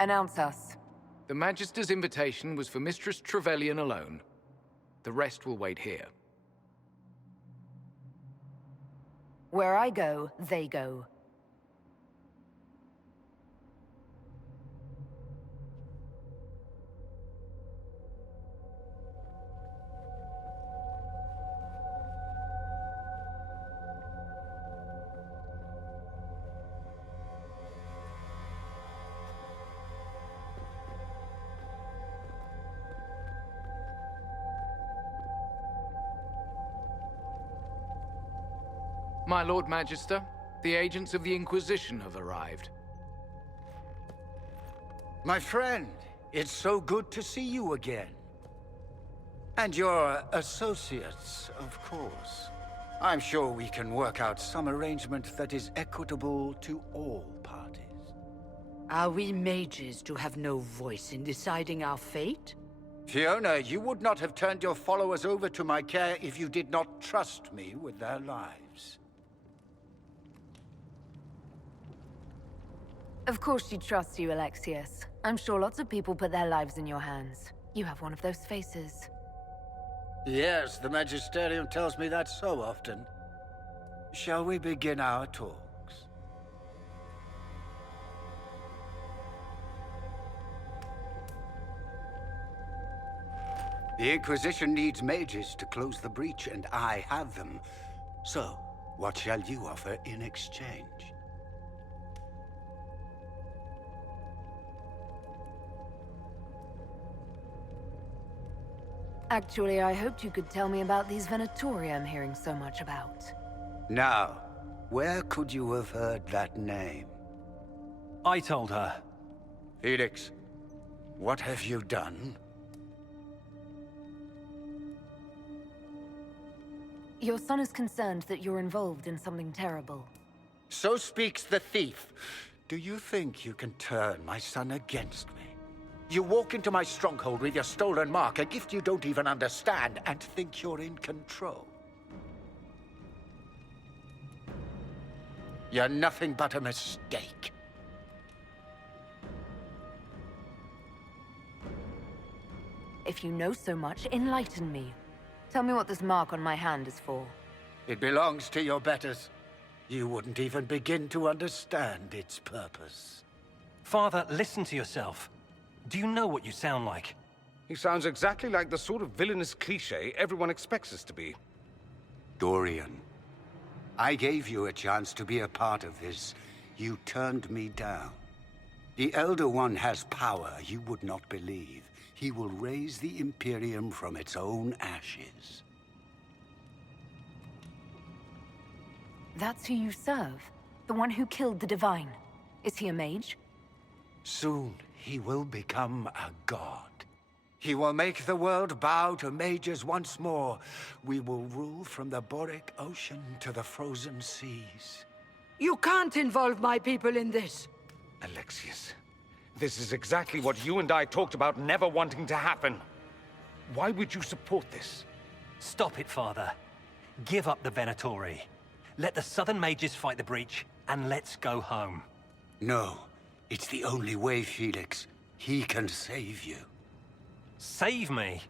Announce us. The Magister's invitation was for Mistress Trevelyan alone. The rest will wait here. Where I go, they go. My Lord Magister, the agents of the Inquisition have arrived. My friend, it's so good to see you again. And your associates, of course. I'm sure we can work out some arrangement that is equitable to all parties. Are we mages to have no voice in deciding our fate? Fiona, you would not have turned your followers over to my care if you did not trust me with their lives. Of course she trusts you, Alexius. I'm sure lots of people put their lives in your hands. You have one of those faces. Yes, the Magisterium tells me that so often. Shall we begin our talks? The Inquisition needs mages to close the breach, and I have them. So, what shall you offer in exchange? Actually, I hoped you could tell me about these Venatori I'm hearing so much about. Now, where could you have heard that name? I told her. Felix, what have you done? Your son is concerned that you're involved in something terrible. So speaks the thief. Do you think you can turn my son against me? You walk into my stronghold with your stolen mark, a gift you don't even understand, and think you're in control. You're nothing but a mistake. If you know so much, enlighten me. Tell me what this mark on my hand is for. It belongs to your betters. You wouldn't even begin to understand its purpose. Father, listen to yourself. Do you know what you sound like? He sounds exactly like the sort of villainous cliché everyone expects us to be. Dorian, I gave you a chance to be a part of this. You turned me down. The Elder One has power you would not believe. He will raise the Imperium from its own ashes. That's who you serve? The one who killed the Divine? Is he a mage? Soon, he will become a god. He will make the world bow to mages once more. We will rule from the Boric Ocean to the frozen seas. You can't involve my people in this. Alexius, this is exactly what you and I talked about never wanting to happen. Why would you support this? Stop it, Father. Give up the Venatori. Let the Southern Mages fight the breach, and let's go home. No, it's the only way, Felix. He can save you. Save me?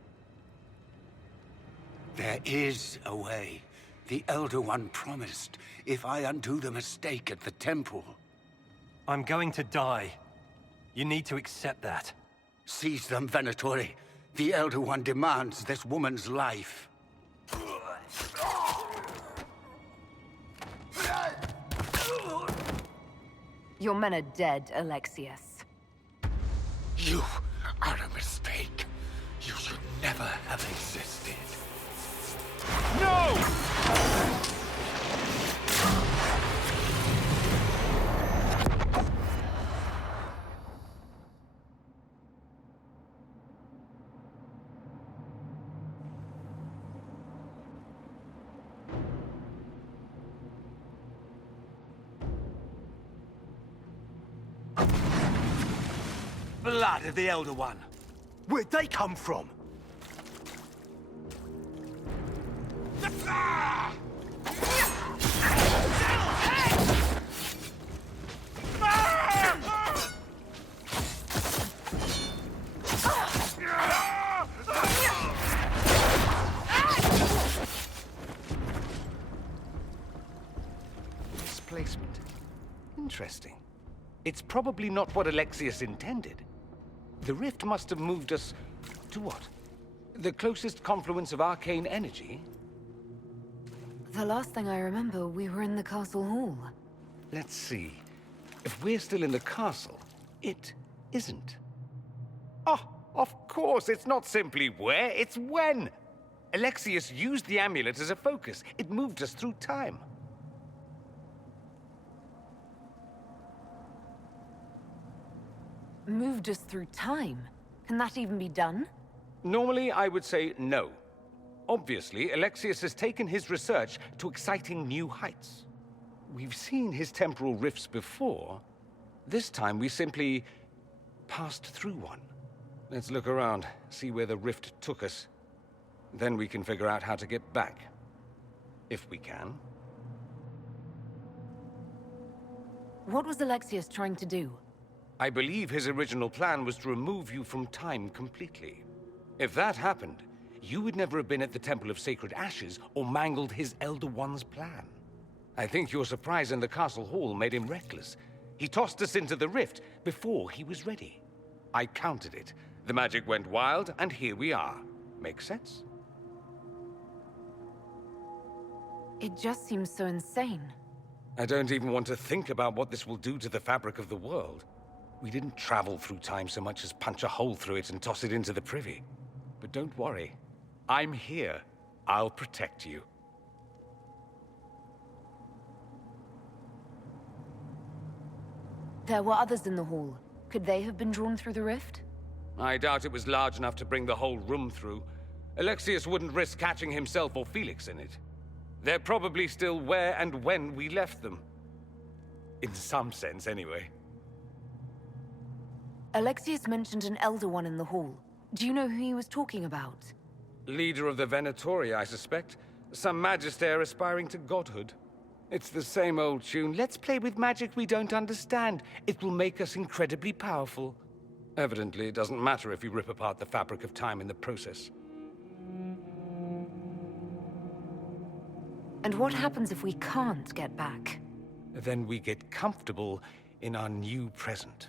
There is a way. The Elder One promised, if I undo the mistake at the temple. I'm going to die. You need to accept that. Seize them, Venatori. The Elder One demands this woman's life. Your men are dead, Alexius. You are a mistake. You should never have existed. No! Blood of the Elder One. Where'd they come from? displacement. Interesting. It's probably not what Alexius intended. The rift must have moved us to what? The closest confluence of arcane energy? The last thing I remember, we were in the castle hall. Let's see. If we're still in the castle, it isn't. Oh, of course, it's not simply where, it's when. Alexius used the amulet as a focus. It moved us through time. Moved us through time? Can that even be done? Normally, I would say no. Obviously, Alexius has taken his research to exciting new heights. We've seen his temporal rifts before. This time, we simply passed through one. Let's look around, see where the rift took us. Then we can figure out how to get back. If we can. What was Alexius trying to do? I believe his original plan was to remove you from time completely. If that happened, you would never have been at the Temple of Sacred Ashes or mangled his Elder One's plan. I think your surprise in the castle hall made him reckless. He tossed us into the rift before he was ready. I countered it. The magic went wild, and here we are. Make sense? It just seems so insane. I don't even want to think about what this will do to the fabric of the world. We didn't travel through time so much as punch a hole through it and toss it into the privy. But don't worry. I'm here. I'll protect you. There were others in the hall. Could they have been drawn through the rift? I doubt it was large enough to bring the whole room through. Alexius wouldn't risk catching himself or Felix in it. They're probably still where and when we left them. In some sense, anyway. Alexius mentioned an Elder One in the hall. Do you know who he was talking about? Leader of the Venatori, I suspect. Some magister aspiring to godhood. It's the same old tune. Let's play with magic we don't understand. It will make us incredibly powerful. Evidently, it doesn't matter if you rip apart the fabric of time in the process. And what happens if we can't get back? Then we get comfortable in our new present.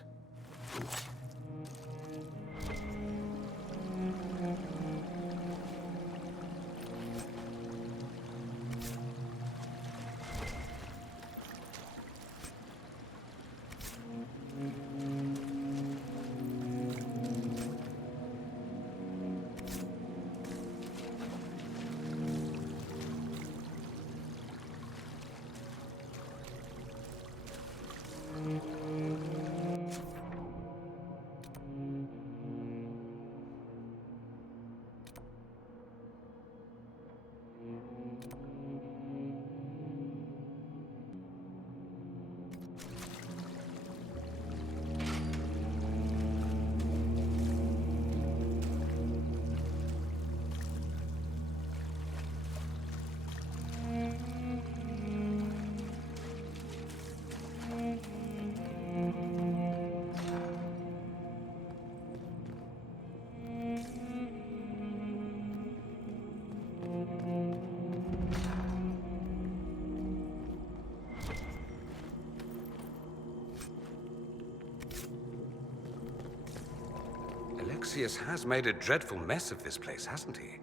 Alexius has made a dreadful mess of this place, hasn't he?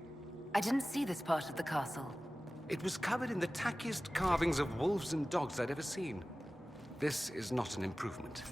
I didn't see this part of the castle. It was covered in the tackiest carvings of wolves and dogs I'd ever seen. This is not an improvement.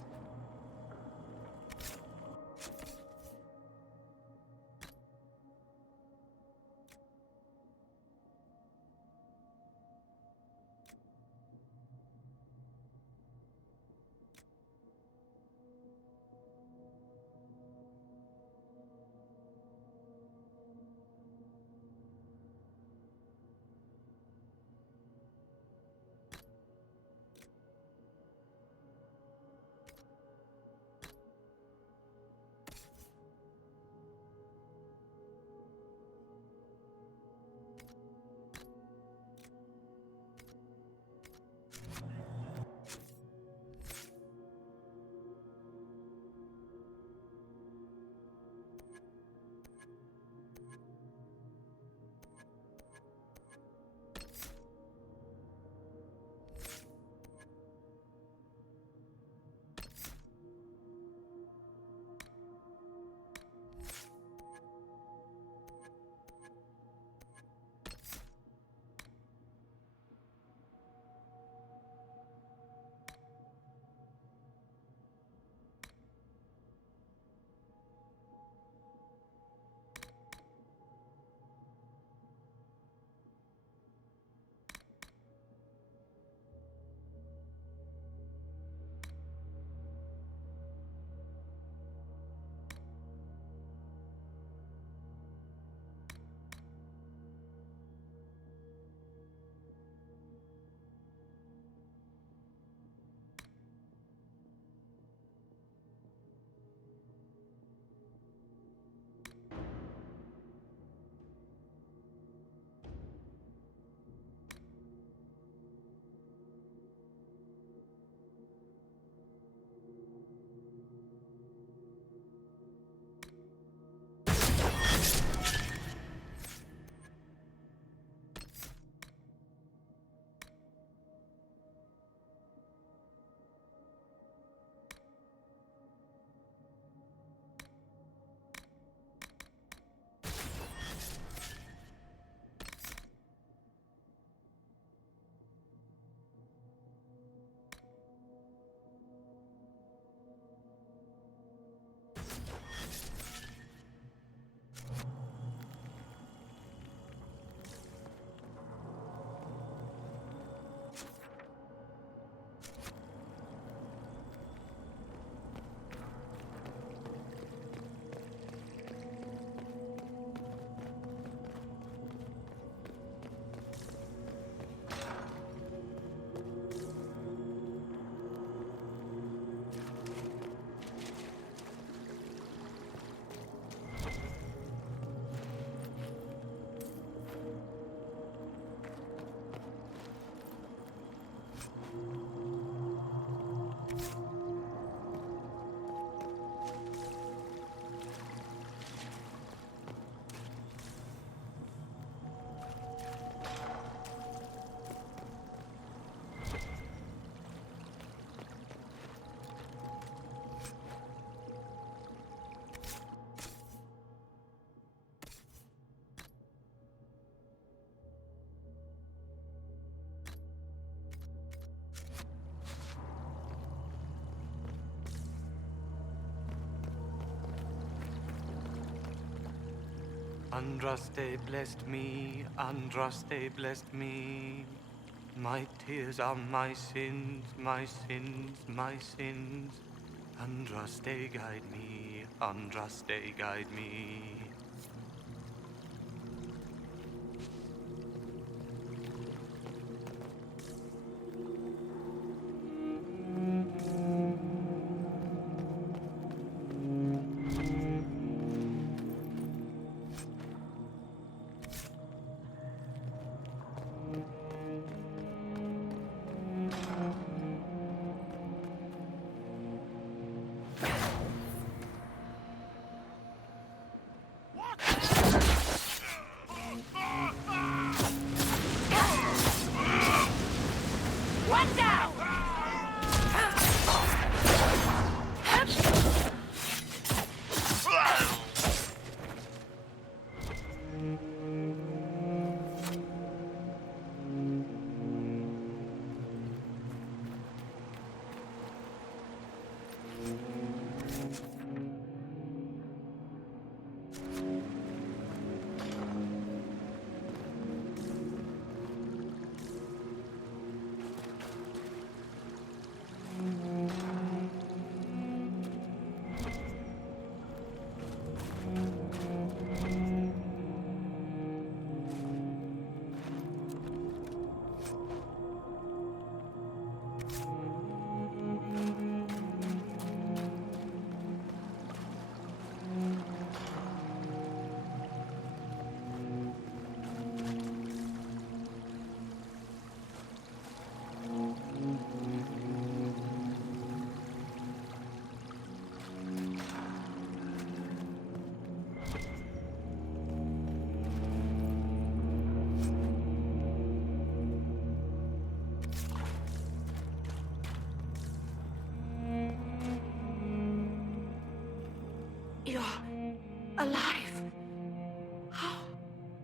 Andraste blessed me, Andraste blessed me. My tears are my sins, my sins, my sins. Andraste guide me, Andraste guide me. One down! You're alive. How?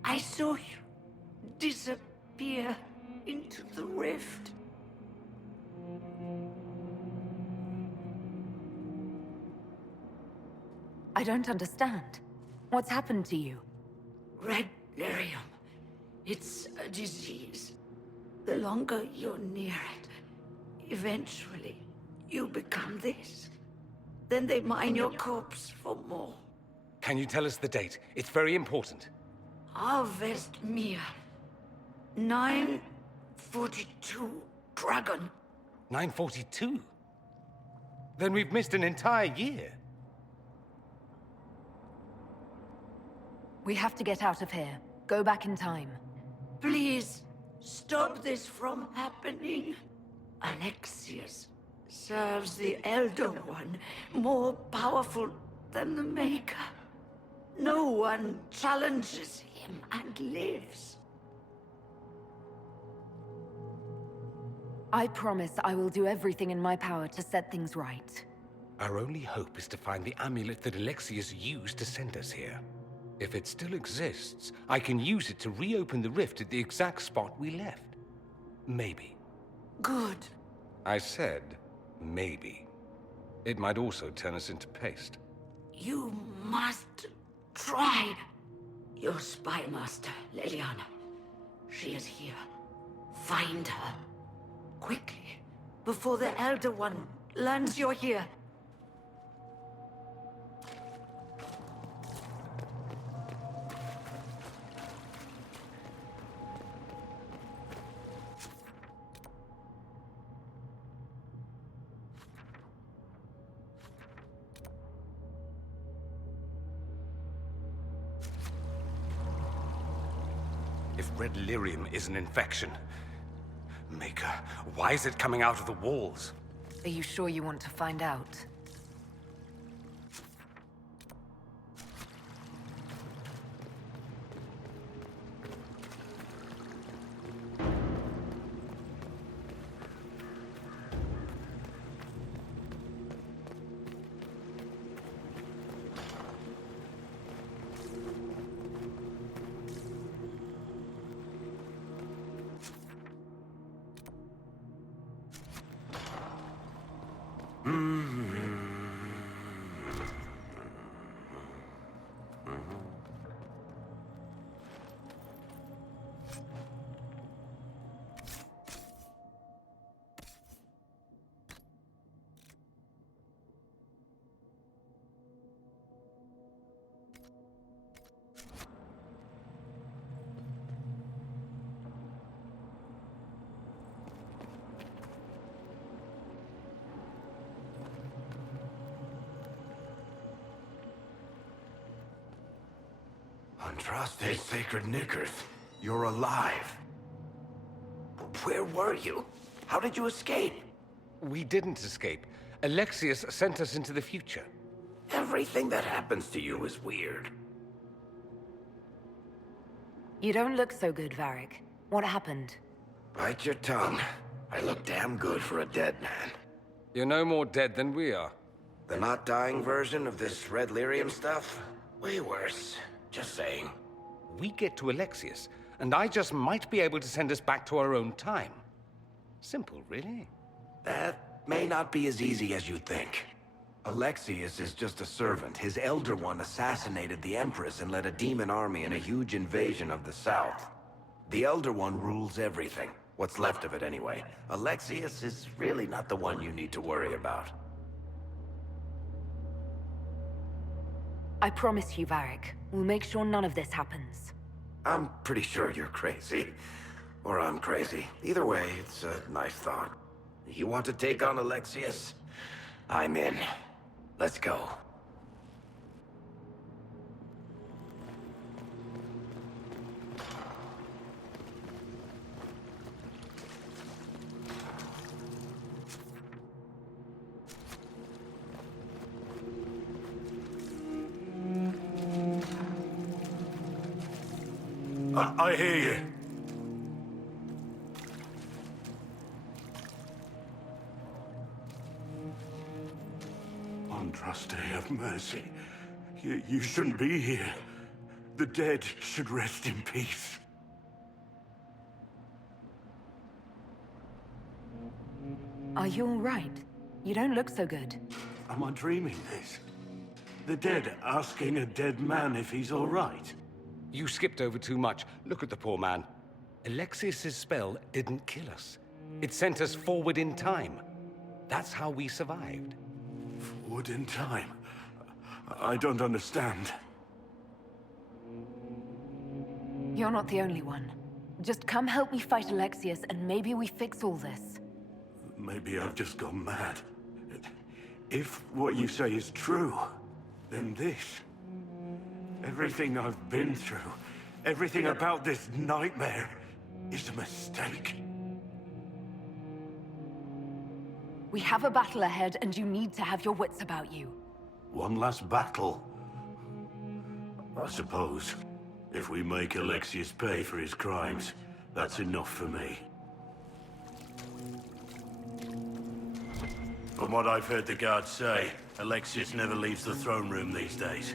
I saw you disappear into the rift. I don't understand. What's happened to you? Red lyrium. It's a disease. The longer you're near it, eventually you become this. Then they mine your corpse for more. Can you tell us the date? It's very important. Harvest Mir. 942 Dragon. 942? Then we've missed an entire year. We have to get out of here. Go back in time. Please, stop this from happening. Alexius serves the Elder One, more powerful than the Maker. No one challenges him and lives. I promise I will do everything in my power to set things right. Our only hope is to find the amulet that Alexius used to send us here. If it still exists, I can use it to reopen the rift at the exact spot we left. Maybe. Good. I said, maybe. It might also turn us into paste. You must try. Your spy master, Leliana. She is here. Find her. Quickly, before the Elder One learns you're here. If red lyrium is an infection, make Why is it coming out of the walls? Are you sure you want to find out? Andraste Sacred Knickers, you're alive. Where were you? How did you escape? We didn't escape. Alexius sent us into the future. Everything that happens to you is weird. You don't look so good, Varric. What happened? Bite your tongue. I look damn good for a dead man. You're no more dead than we are. The not dying version of this red lyrium stuff? Way worse. Just saying. We get to Alexius, and I just might be able to send us back to our own time. Simple, really. That may not be as easy as you think. Alexius is just a servant. His Elder One assassinated the Empress and led a demon army in a huge invasion of the South. The Elder One rules everything. What's left of it, anyway. Alexius is really not the one you need to worry about. I promise you, Varric. We'll make sure none of this happens. I'm pretty sure you're crazy. Or I'm crazy. Either way, it's a nice thought. You want to take on Alexius? I'm in. Let's go. I hear you. Andraste, have mercy. You shouldn't be here. The dead should rest in peace. Are you all right? You don't look so good. Am I dreaming this? The dead asking a dead man if he's all right? You skipped over too much. Look at the poor man. Alexius's spell didn't kill us. It sent us forward in time. That's how we survived. Forward in time? I don't understand. You're not the only one. Just come help me fight Alexius, and maybe we fix all this. Maybe I've just gone mad. If what you say is true, then this... everything I've been through, everything about this nightmare, is a mistake. We have a battle ahead, and you need to have your wits about you. One last battle. I suppose, if we make Alexius pay for his crimes, that's enough for me. From what I've heard the guards say, Alexius never leaves the throne room these days.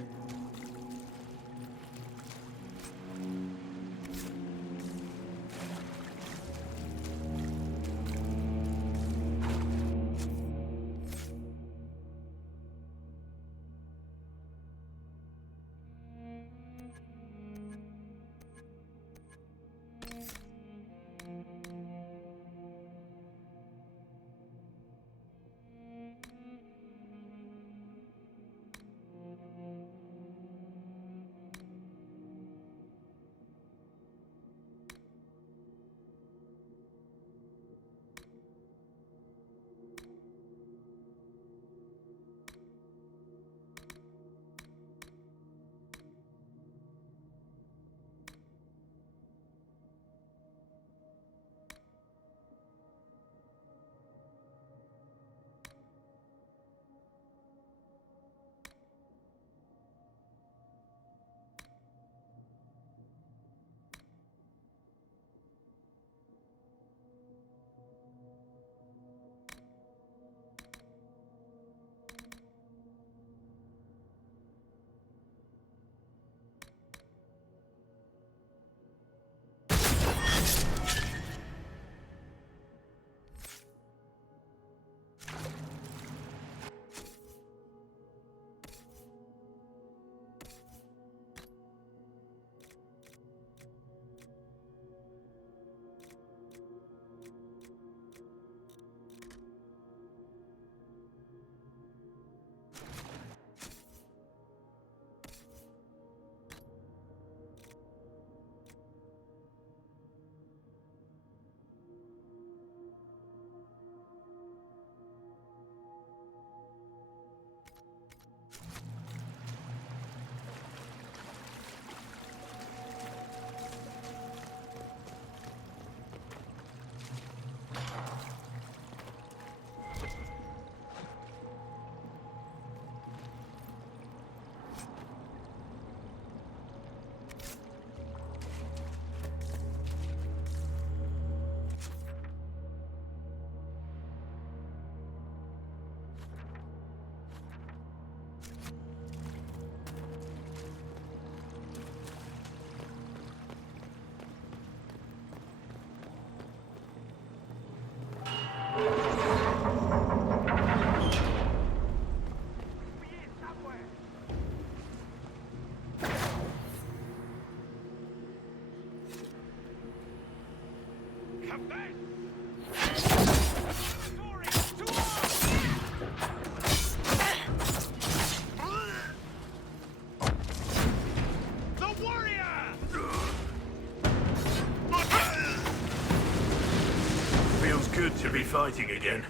Feels good to be fighting again.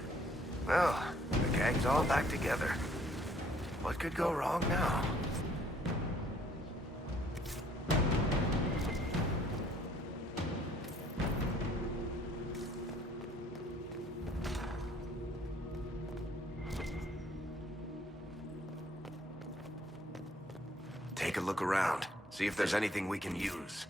Well, the gang's all back together. What could go wrong now? Take a look around. See if there's anything we can use.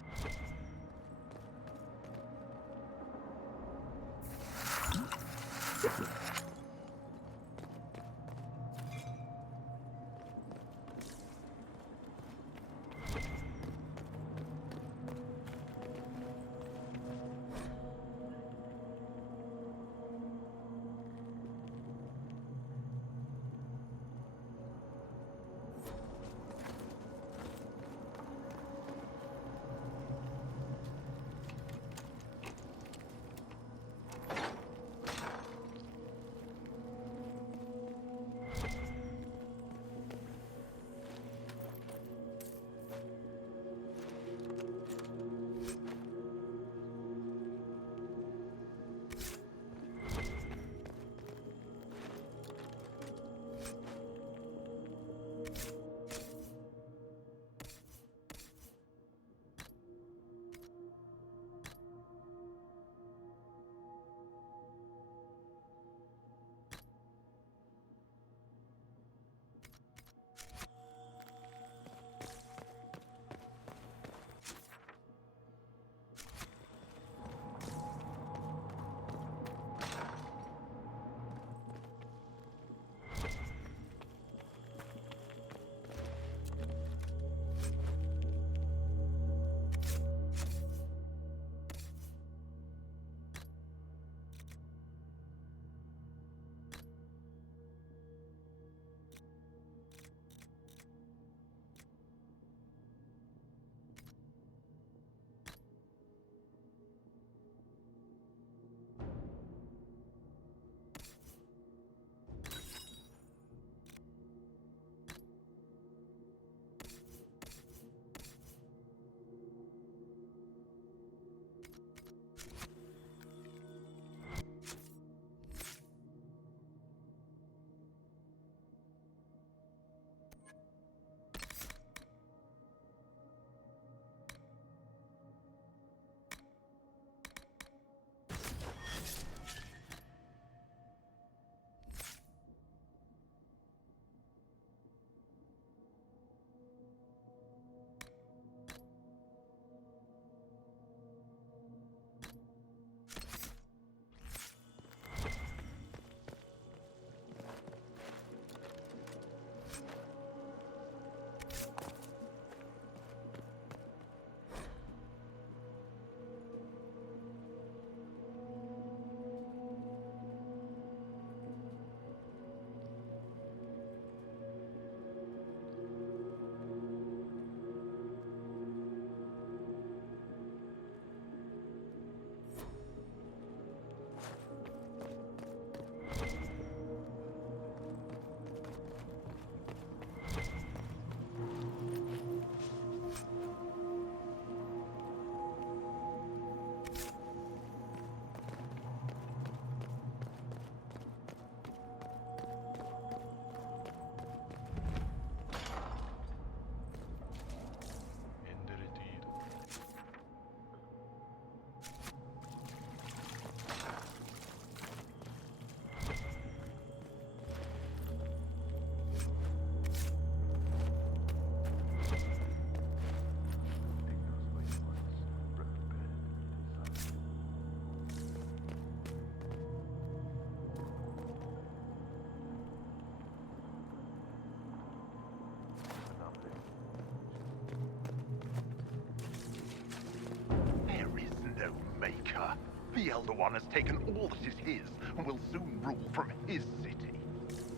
The Elder One has taken all that is his, and will soon rule from his city.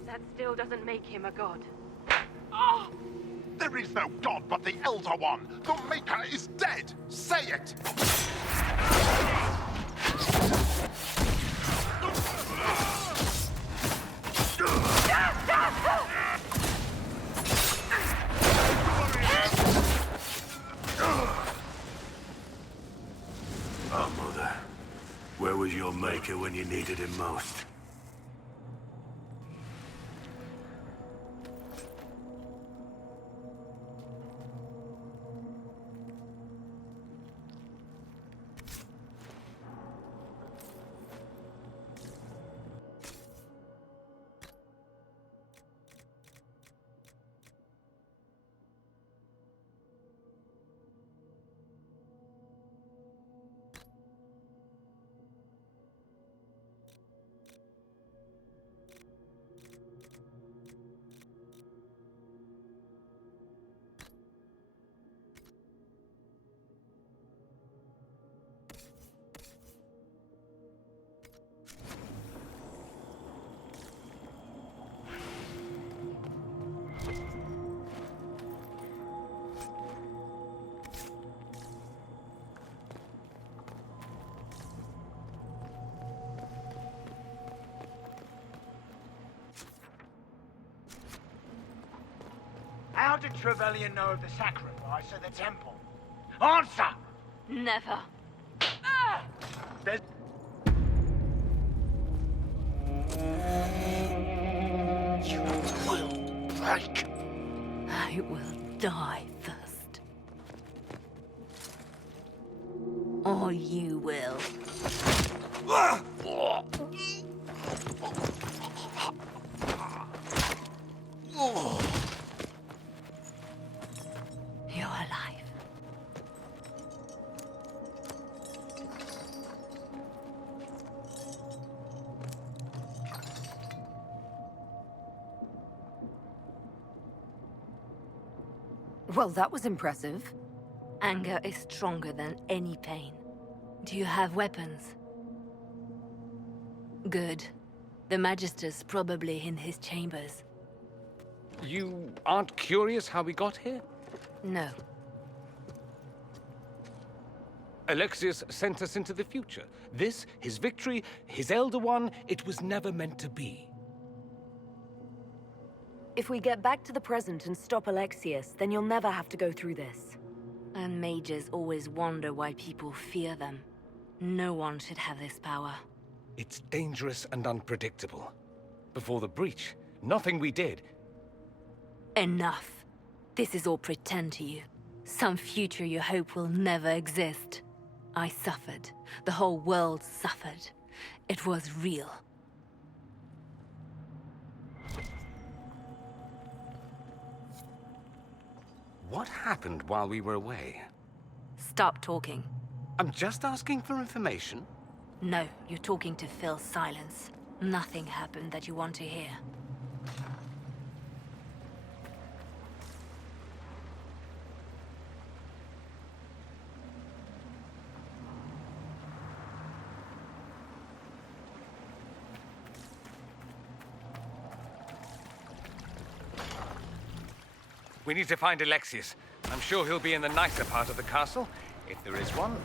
That still doesn't make him a god. There is no god but the Elder One! The Maker is dead! Say it! Oh, Mother. Where was your Maker when you needed him most? How did Trevelyan know of the sacrifice at the temple? Answer! Never. There's... You will break. I will die first. Or you will. You're alive. Well, that was impressive. Anger is stronger than any pain. Do you have weapons? Good. The Magister's probably in his chambers. You aren't curious how we got here? No. Alexius sent us into the future. This, his victory, his Elder One, it was never meant to be. If we get back to the present and stop Alexius, then you'll never have to go through this. And mages always wonder why people fear them. No one should have this power. It's dangerous and unpredictable. Before the breach, nothing we did. Enough. This is all pretend to you. Some future you hope will never exist. I suffered. The whole world suffered. It was real. What happened while we were away? Stop talking. I'm just asking for information. No, you're talking to fill silence. Nothing happened that you want to hear. We need to find Alexius. I'm sure he'll be in the nicer part of the castle, if there is one.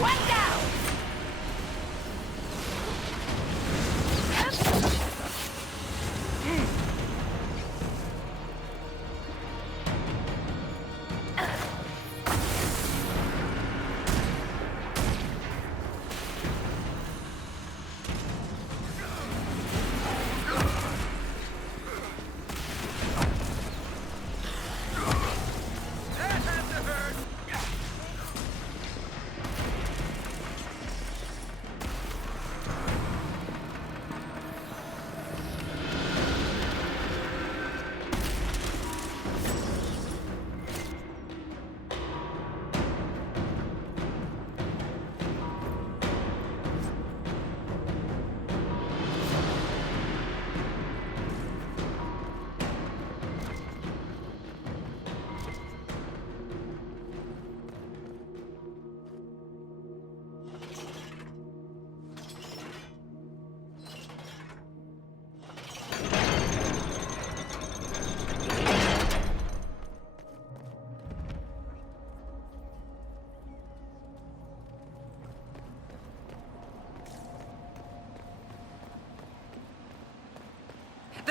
One down!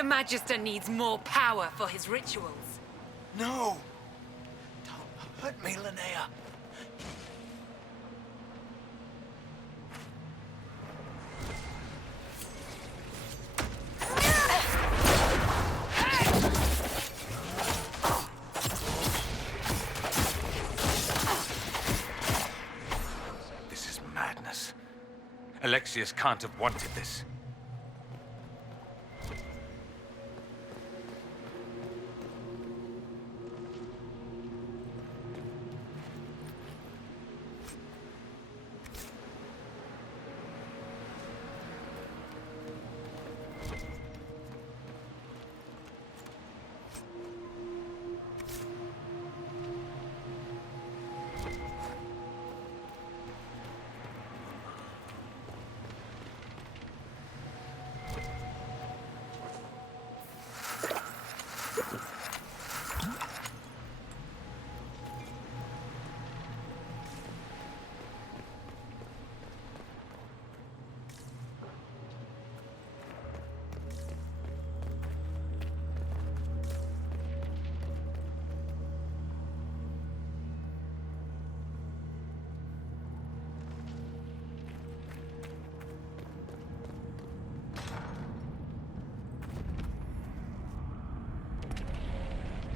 The Magister needs more power for his rituals. No! Don't hurt me, Linnea. This is madness. Alexius can't have wanted this.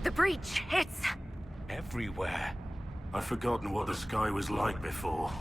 The breach, it's... Everywhere. I've forgotten what the sky was like before.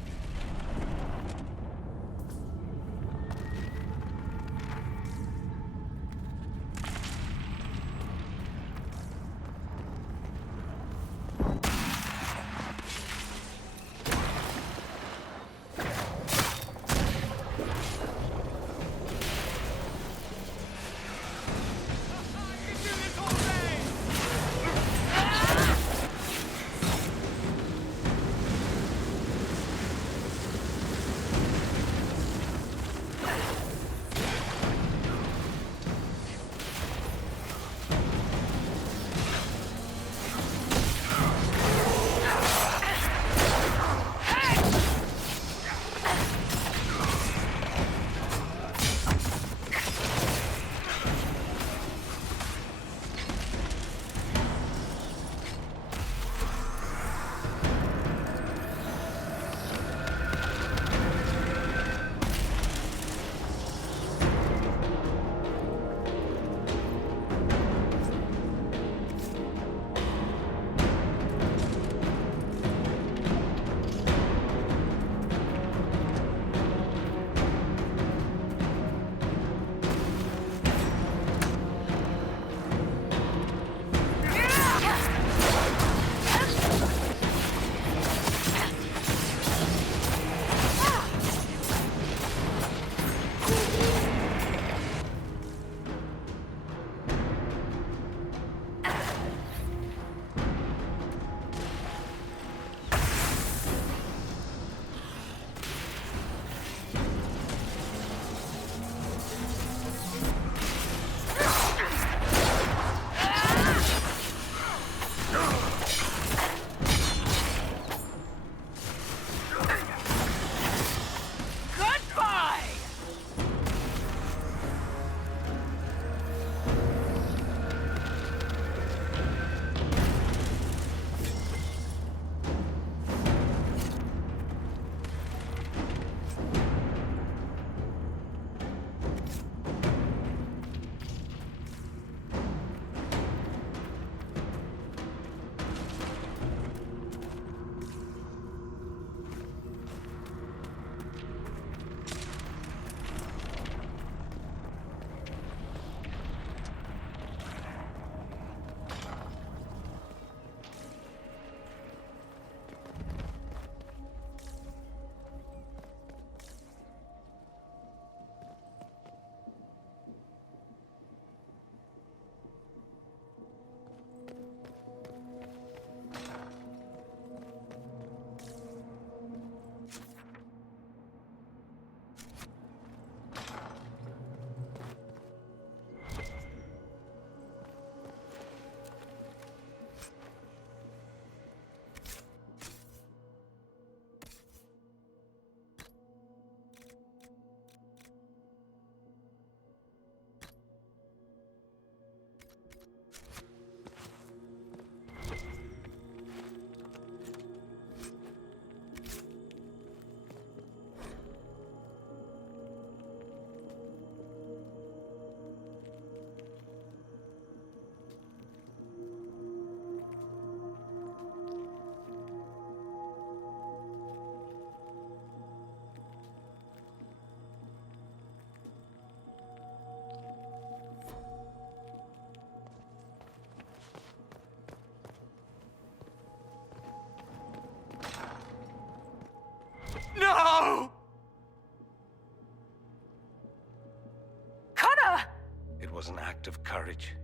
act of courage.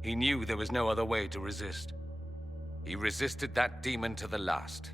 He knew there was no other way to resist. He resisted that demon to the last.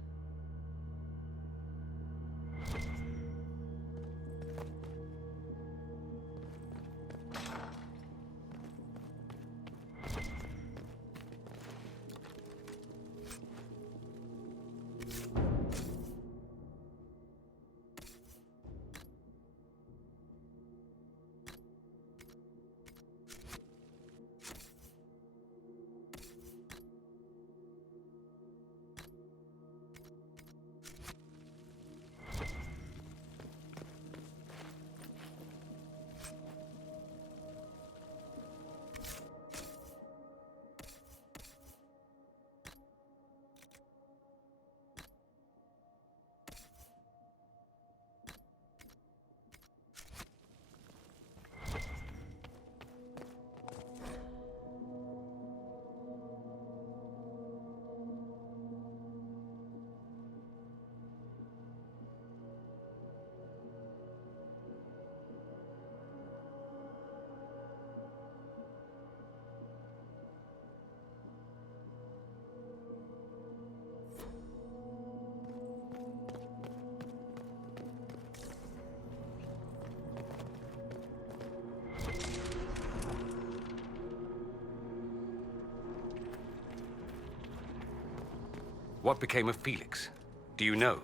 What became of Felix? Do you know?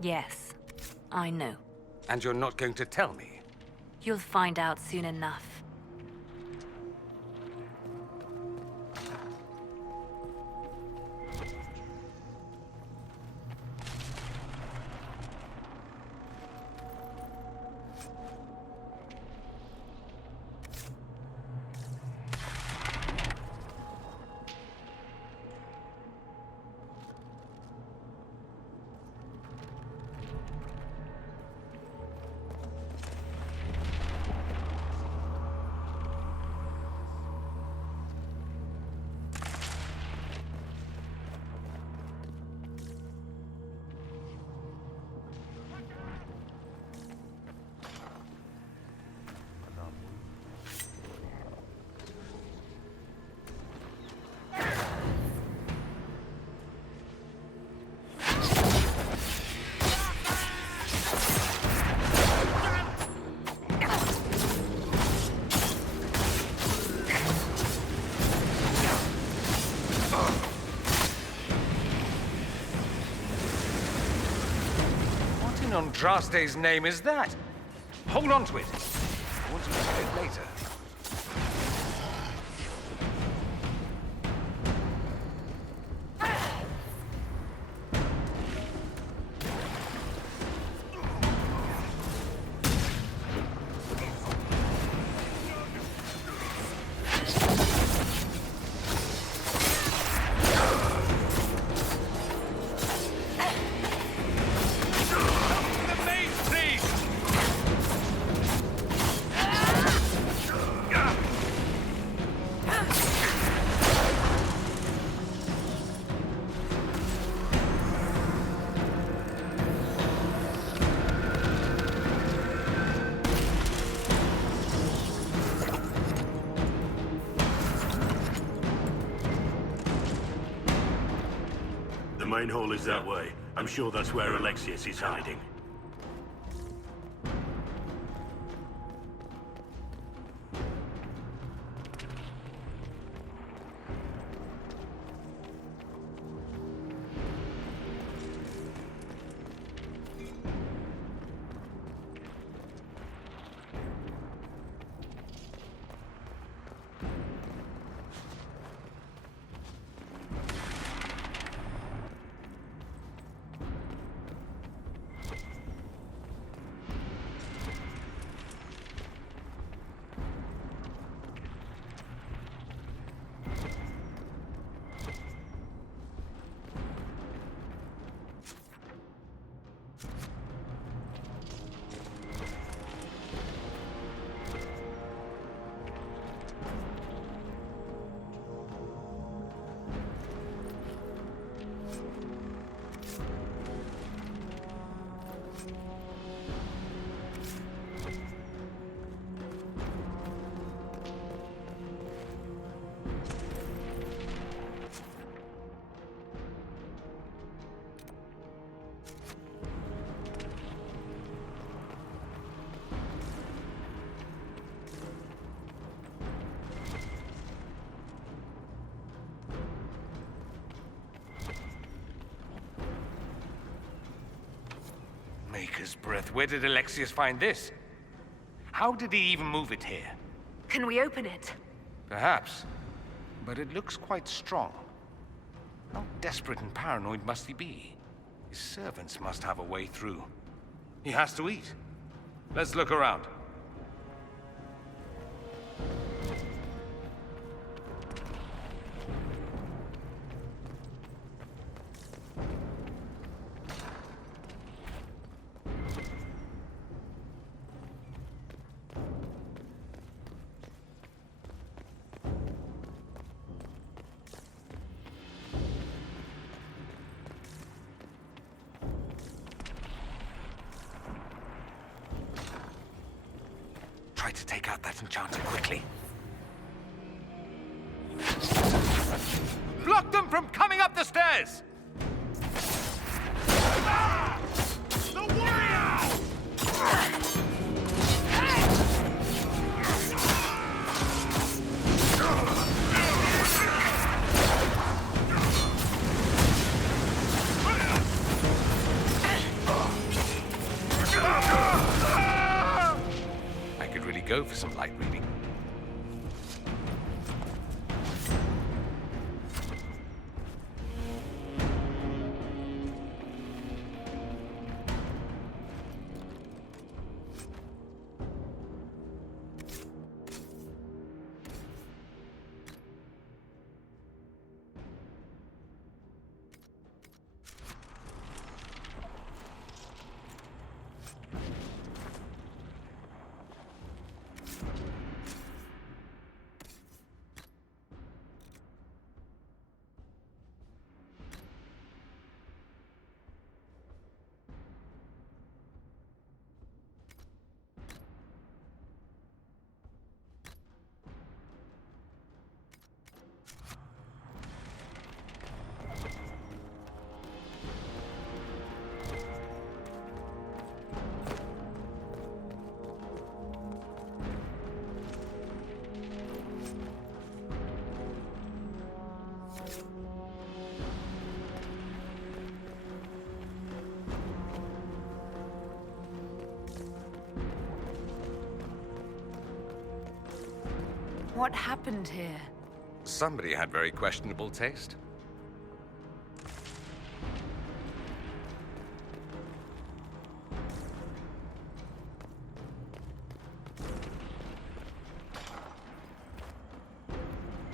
Yes, I know. And you're not going to tell me? You'll find out soon enough. Andraste's name is that? Hold on to it. I want to use it later. The main hall is that way. I'm sure that's where Alexius is hiding. Baker's breath, where did Alexius find this? How did he even move it here? Can we open it? Perhaps. But it looks quite strong. How desperate and paranoid must he be? His servants must have a way through. He has to eat. Let's look around. Try to take out that enchanter quickly. Block them from coming up the stairs! The warrior! I could really go for some light reading. What happened here? Somebody had very questionable taste.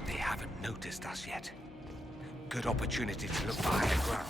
They haven't noticed us yet. Good opportunity to look behind the ground.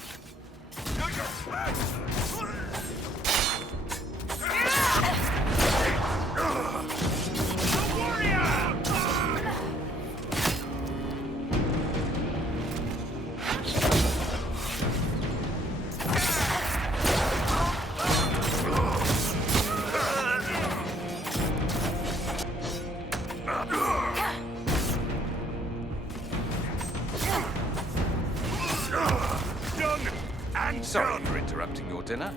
Sorry for interrupting your dinner.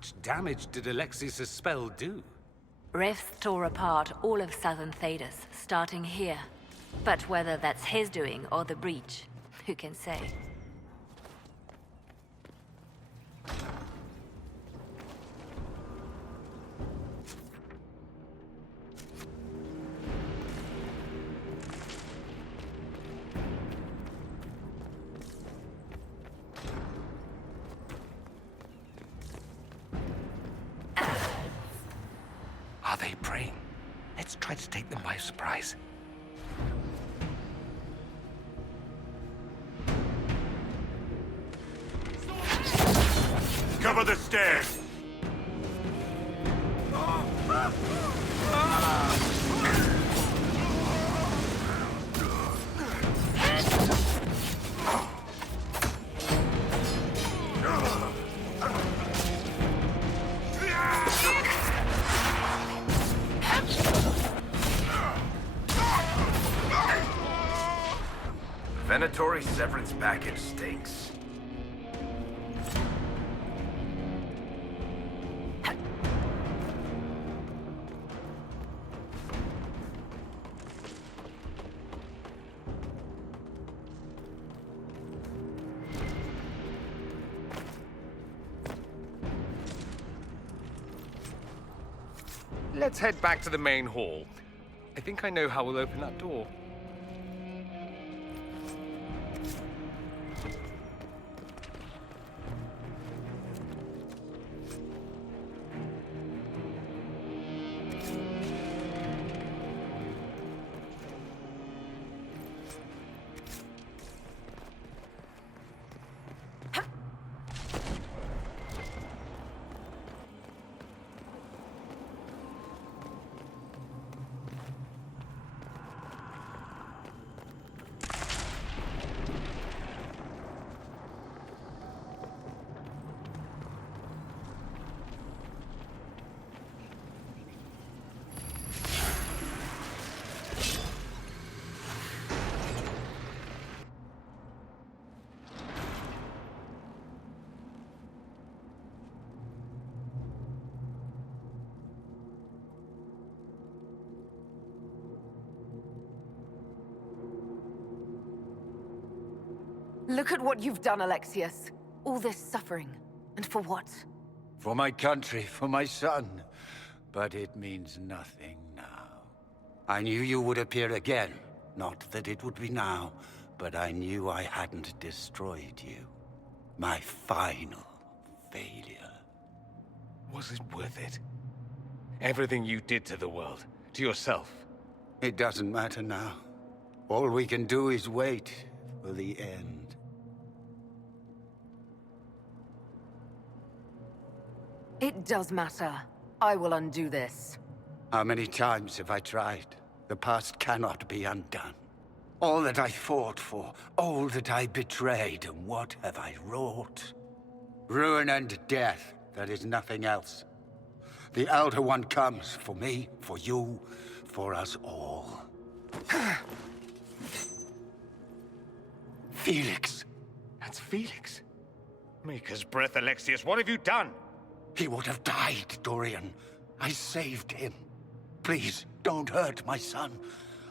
much damage did Alexius' spell do? Rifts tore apart all of southern Thedas, starting here. But whether that's his doing or the breach, who can say? Are they praying? Let's try to take them by surprise. Cover the stairs! Venatory severance package stinks. Let's head back to the main hall. I think I know how we'll open that door. Look at what you've done, Alexius. All this suffering. And for what? For my country, for my son. But it means nothing now. I knew you would appear again. Not that it would be now, but I knew I hadn't destroyed you. My final failure. Was it worth it? Everything you did to the world, to yourself. It doesn't matter now. All we can do is wait for the end. It does matter. I will undo this. How many times have I tried? The past cannot be undone. All that I fought for, all that I betrayed, and what have I wrought? Ruin and death, there is nothing else. The Elder One comes for me, for you, for us all. Felix! That's Felix. Maker's breath, Alexius, what have you done? He would have died, Dorian. I saved him. Please, don't hurt my son.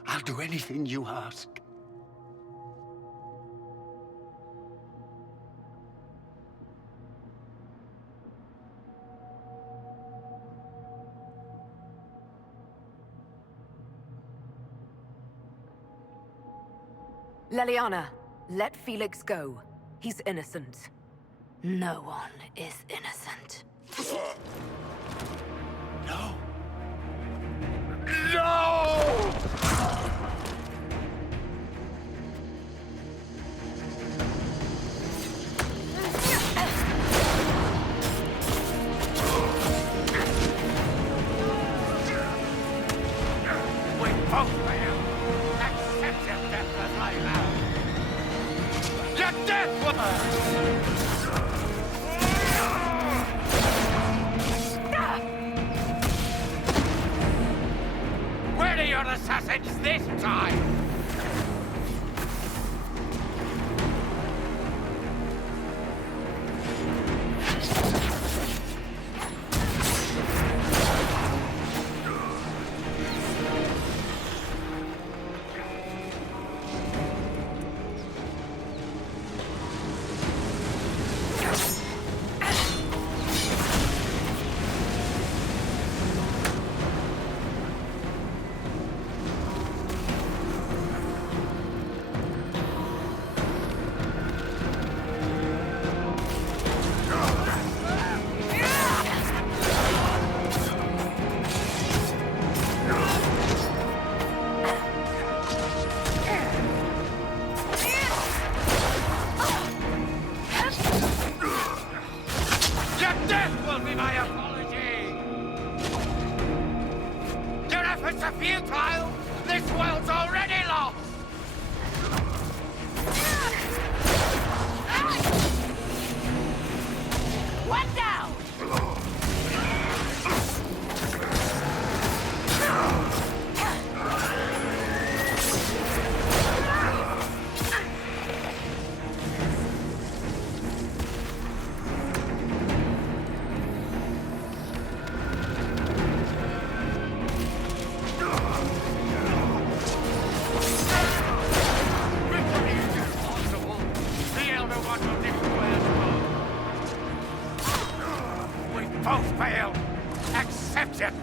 I'll do anything you ask. Leliana, let Felix go. He's innocent. No one is innocent. No! No! We both fail. Accept your death as I am. Your death will... Where are your assassins this time? Death will be my apology! Your efforts are futile! This world's already lost! One down! The Elder One will declare war. We both failed. Accept it.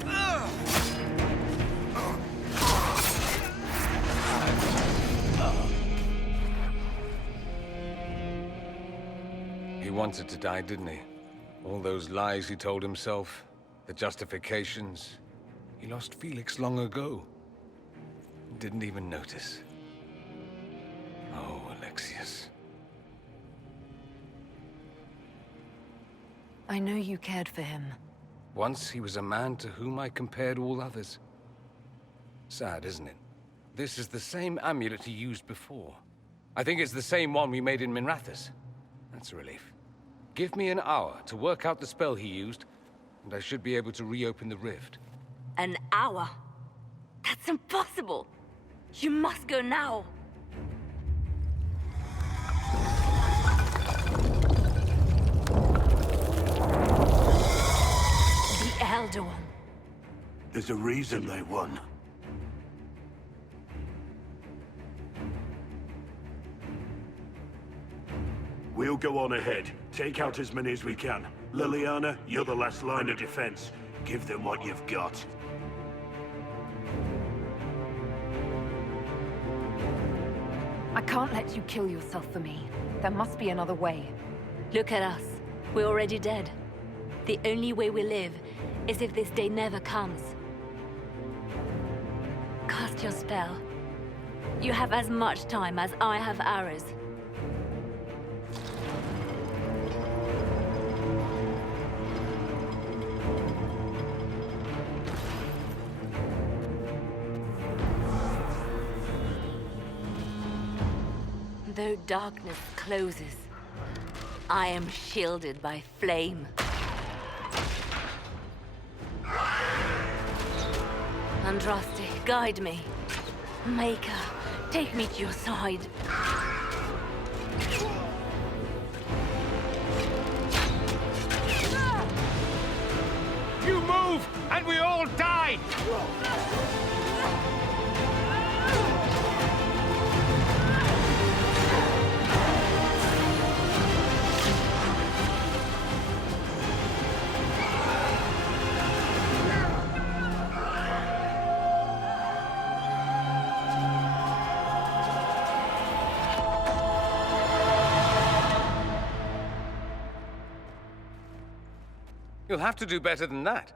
He wanted to die, didn't he? All those lies he told himself, the justifications. He lost Felix long ago. Didn't even notice. Oh, Alexius. I know you cared for him. Once he was a man to whom I compared all others. Sad, isn't it? This is the same amulet he used before. I think it's the same one we made in Minrathous. That's a relief. Give me an hour to work out the spell he used, and I should be able to reopen the rift. An hour? That's impossible! You must go now! The Elder One. There's a reason they won. We'll go on ahead. Take out as many as we can. Liliana, you're the last line of defense. Give them what you've got. I can't let you kill yourself for me. There must be another way. Look at us. We're already dead. The only way we live is if this day never comes. Cast your spell. You have as much time as I have arrows. Though darkness closes, I am shielded by flame. Andraste, guide me. Maker, take me to your side. You move, and we all die! You'll have to do better than that.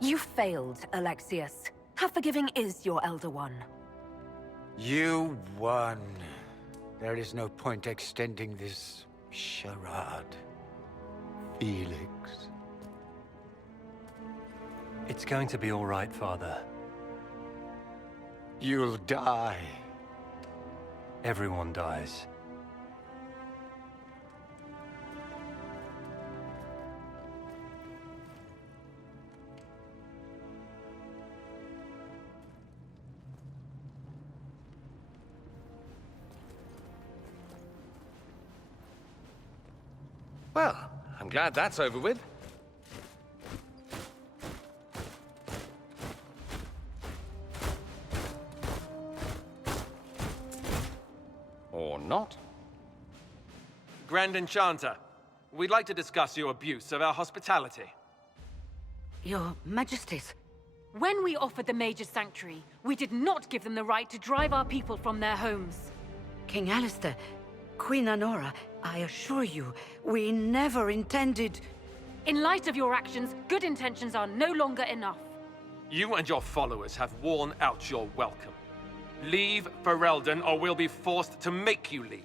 You failed, Alexius. How forgiving is your Elder One? You won. There is no point extending this charade. Felix. It's going to be all right, Father. You'll die. Everyone dies. Well, I'm glad that's over with. Or not. Grand Enchanter, we'd like to discuss your abuse of our hospitality. Your Majesties. When we offered the Mage's Sanctuary, we did not give them the right to drive our people from their homes. King Alistair, Queen Anora, I assure you, we never intended... In light of your actions, good intentions are no longer enough. You and your followers have worn out your welcome. Leave Ferelden, or we'll be forced to make you leave.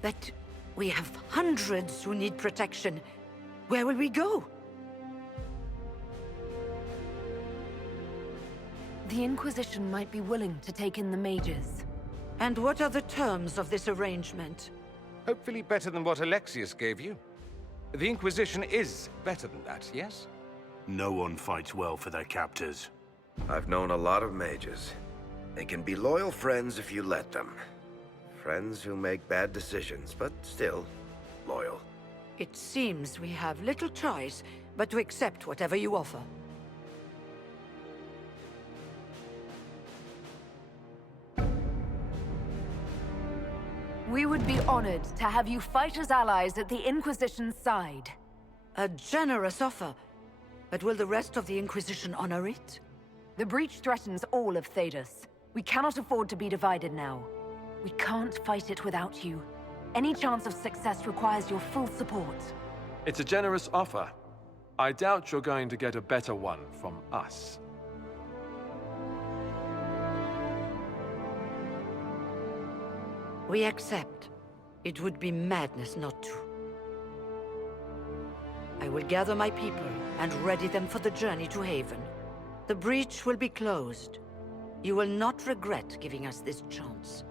But we have hundreds who need protection. Where will we go? The Inquisition might be willing to take in the mages. And what are the terms of this arrangement? Hopefully better than what Alexius gave you. The Inquisition is better than that, yes? No one fights well for their captors. I've known a lot of mages. They can be loyal friends if you let them. Friends who make bad decisions, but still loyal. It seems we have little choice but to accept whatever you offer. We would be honored to have you fight as allies at the Inquisition's side. A generous offer. But will the rest of the Inquisition honor it? The breach threatens all of Thedas. We cannot afford to be divided now. We can't fight it without you. Any chance of success requires your full support. It's a generous offer. I doubt you're going to get a better one from us. We accept. It would be madness not to. I will gather my people and ready them for the journey to Haven. The breach will be closed. You will not regret giving us this chance.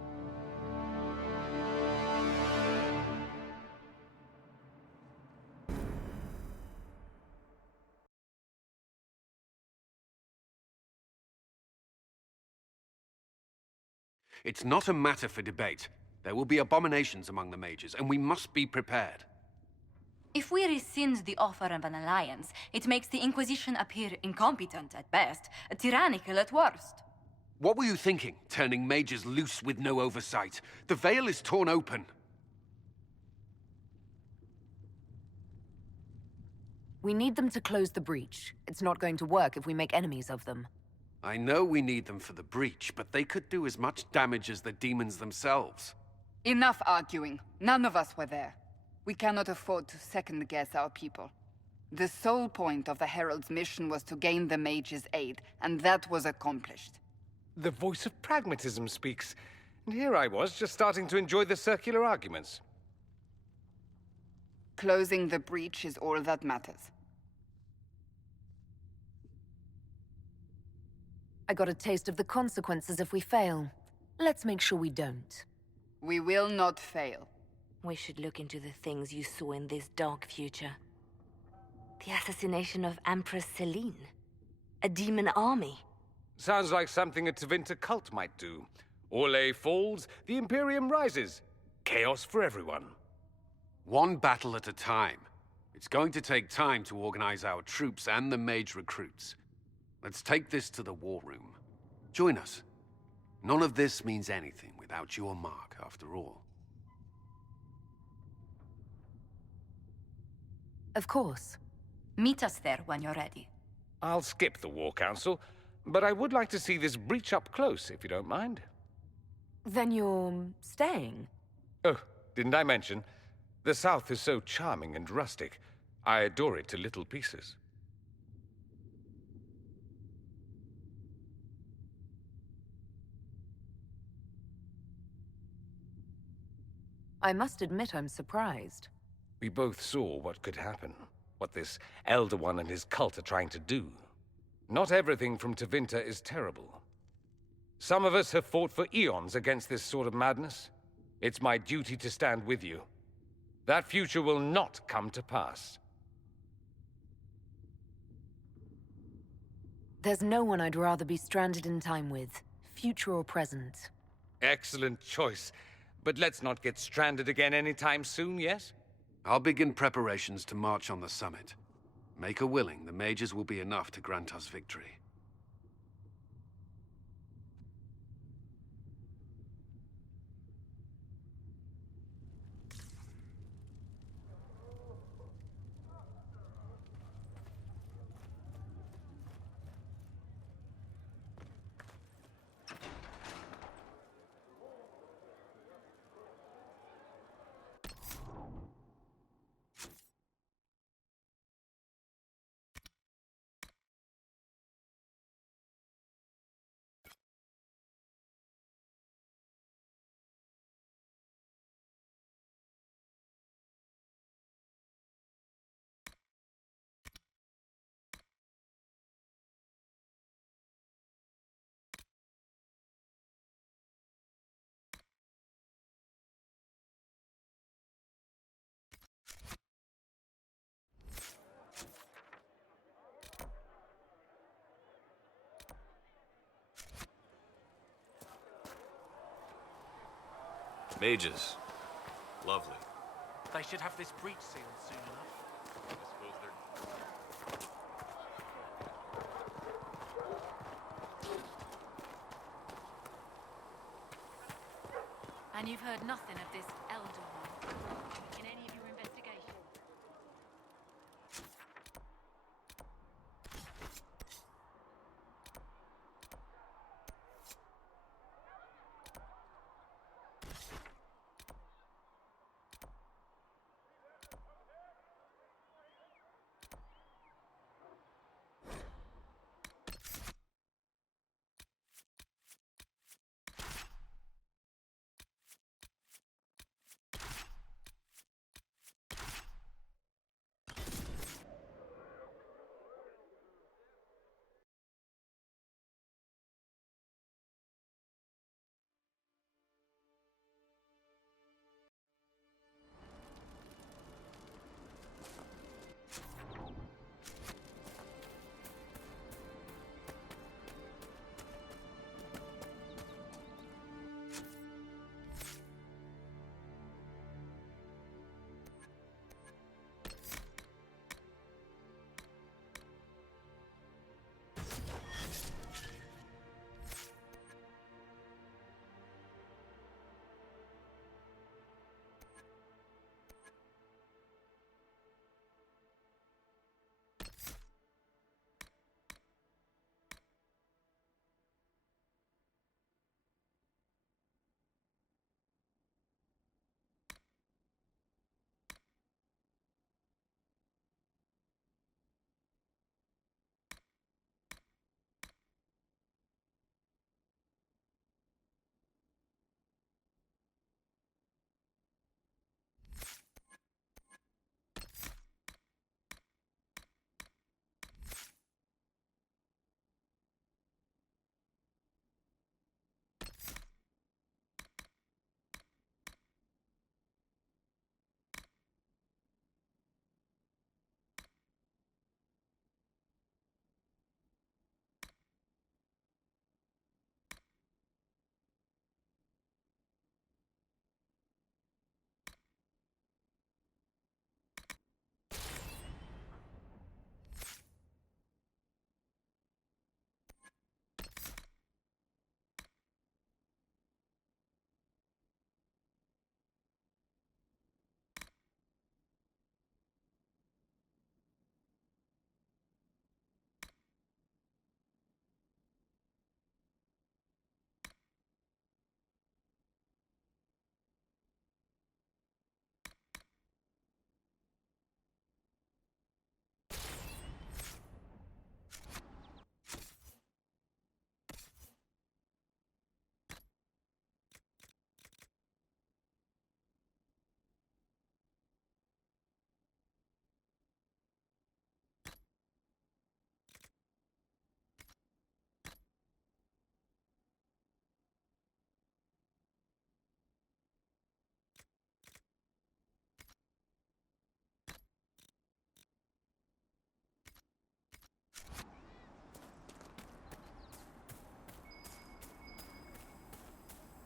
It's not a matter for debate. There will be abominations among the mages, and we must be prepared. If we rescind the offer of an alliance, it makes the Inquisition appear incompetent at best, tyrannical at worst. What were you thinking, turning mages loose with no oversight? The veil is torn open. We need them to close the breach. It's not going to work if we make enemies of them. I know we need them for the breach, but they could do as much damage as the demons themselves. Enough arguing. None of us were there. We cannot afford to second-guess our people. The sole point of the Herald's mission was to gain the mage's aid, and that was accomplished. The voice of pragmatism speaks. And here I was, just starting to enjoy the circular arguments. Closing the breach is all that matters. I got a taste of the consequences if we fail. Let's make sure we don't. We will not fail. We should look into the things you saw in this dark future. The assassination of Empress Celine. A demon army. Sounds like something a Tevinter cult might do. Orlais falls, the Imperium rises. Chaos for everyone. One battle at a time. It's going to take time to organize our troops and the mage recruits. Let's take this to the war room. Join us. None of this means anything without your mark, after all. Of course. Meet us there when you're ready. I'll skip the War Council, but I would like to see this breach up close, if you don't mind. Then you're staying? Oh, didn't I mention? The South is so charming and rustic. I adore it to little pieces. I must admit I'm surprised. We both saw what could happen, what this Elder One and his cult are trying to do. Not everything from Tevinter is terrible. Some of us have fought for eons against this sort of madness. It's my duty to stand with you. That future will not come to pass. There's no one I'd rather be stranded in time with, future or present. Excellent choice. But let's not get stranded again anytime soon, yes? I'll begin preparations to march on the summit. Make a willing, the mages will be enough to grant us victory. Mages. Lovely. They should have this breach sealed soon enough. I suppose they're... And you've heard nothing of this Elder One in any of your investigations?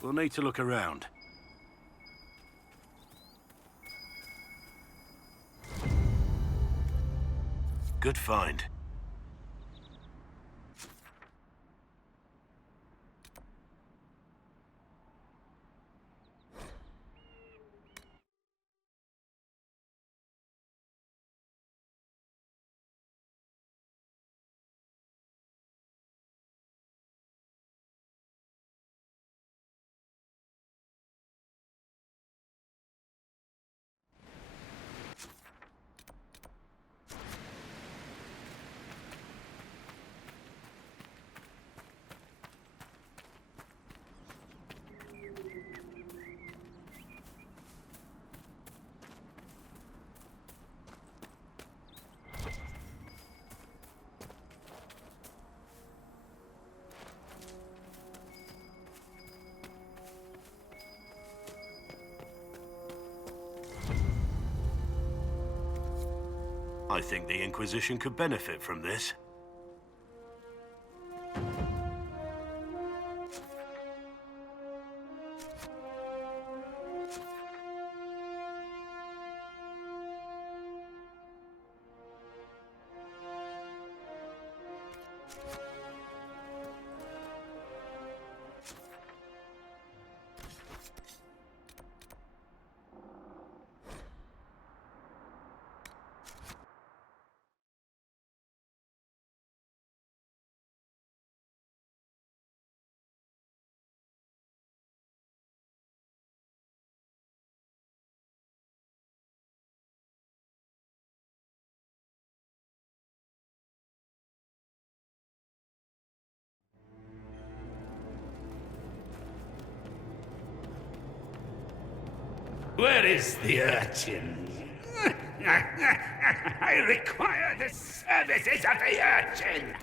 We'll need to look around. Good find. I think the Inquisition could benefit from this. Where is the urchin? I require the services of the urchin!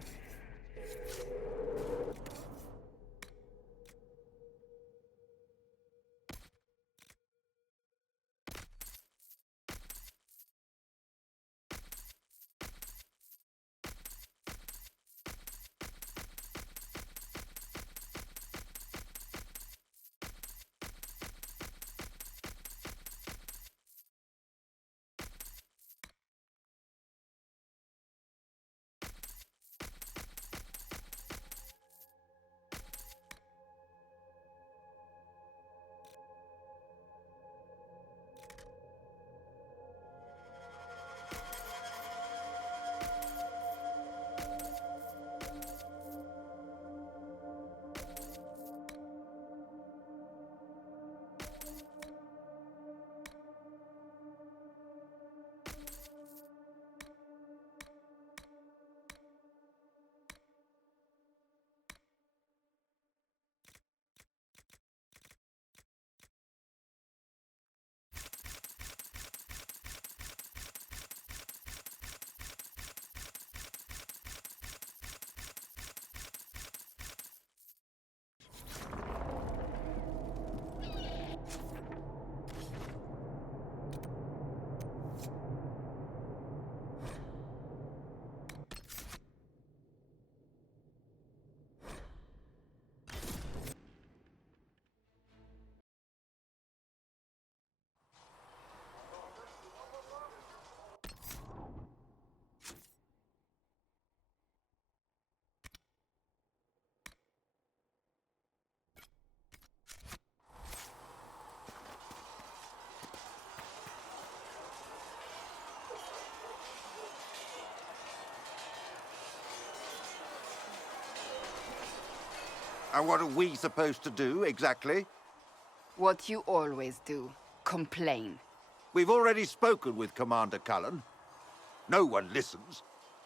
And what are we supposed to do, exactly? What you always do. Complain. We've already spoken with Commander Cullen. No one listens.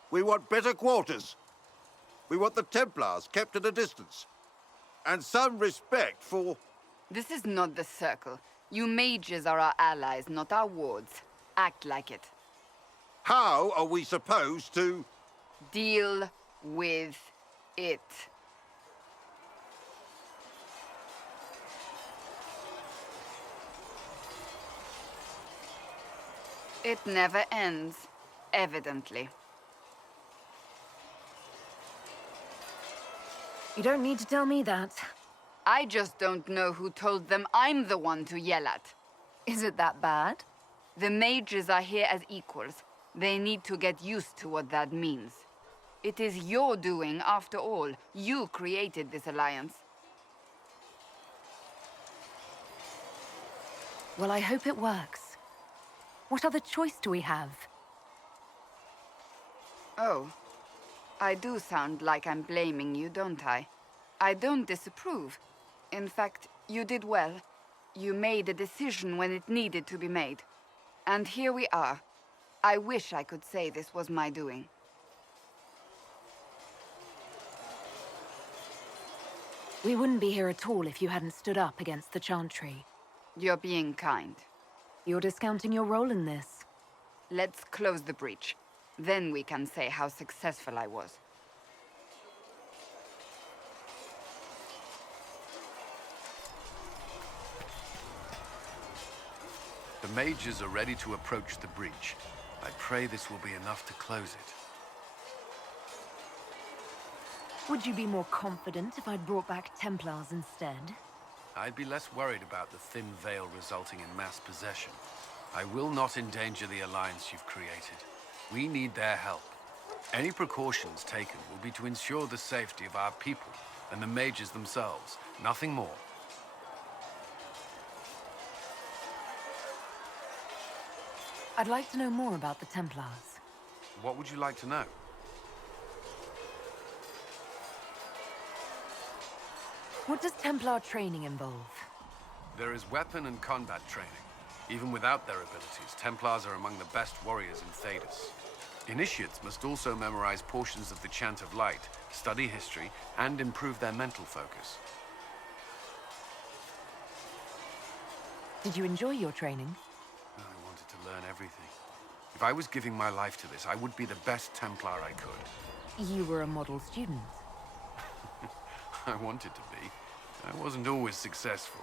We want better quarters. We want the Templars kept at a distance. And some respect for... This is not the Circle. You mages are our allies, not our wards. Act like it. How are we supposed to... Deal with it. It never ends, evidently. You don't need to tell me that. I just don't know who told them I'm the one to yell at. Is it that bad? The mages are here as equals. They need to get used to what that means. It is your doing, after all. You created this alliance. Well, I hope it works. What other choice do we have? Oh. I do sound like I'm blaming you, don't I? I don't disapprove. In fact, you did well. You made a decision when it needed to be made. And here we are. I wish I could say this was my doing. We wouldn't be here at all if you hadn't stood up against the Chantry. You're being kind. You're discounting your role in this. Let's close the breach. Then we can say how successful I was. The mages are ready to approach the breach. I pray this will be enough to close it. Would you be more confident if I'd brought back Templars instead? I'd be less worried about the thin veil resulting in mass possession. I will not endanger the alliance you've created. We need their help. Any precautions taken will be to ensure the safety of our people and the mages themselves, nothing more. I'd like to know more about the Templars. What would you like to know? What does Templar training involve? There is weapon and combat training. Even without their abilities, Templars are among the best warriors in Thedas. Initiates must also memorize portions of the Chant of Light, study history, and improve their mental focus. Did you enjoy your training? I wanted to learn everything. If I was giving my life to this, I would be the best Templar I could. You were a model student. I wanted to be. I wasn't always successful.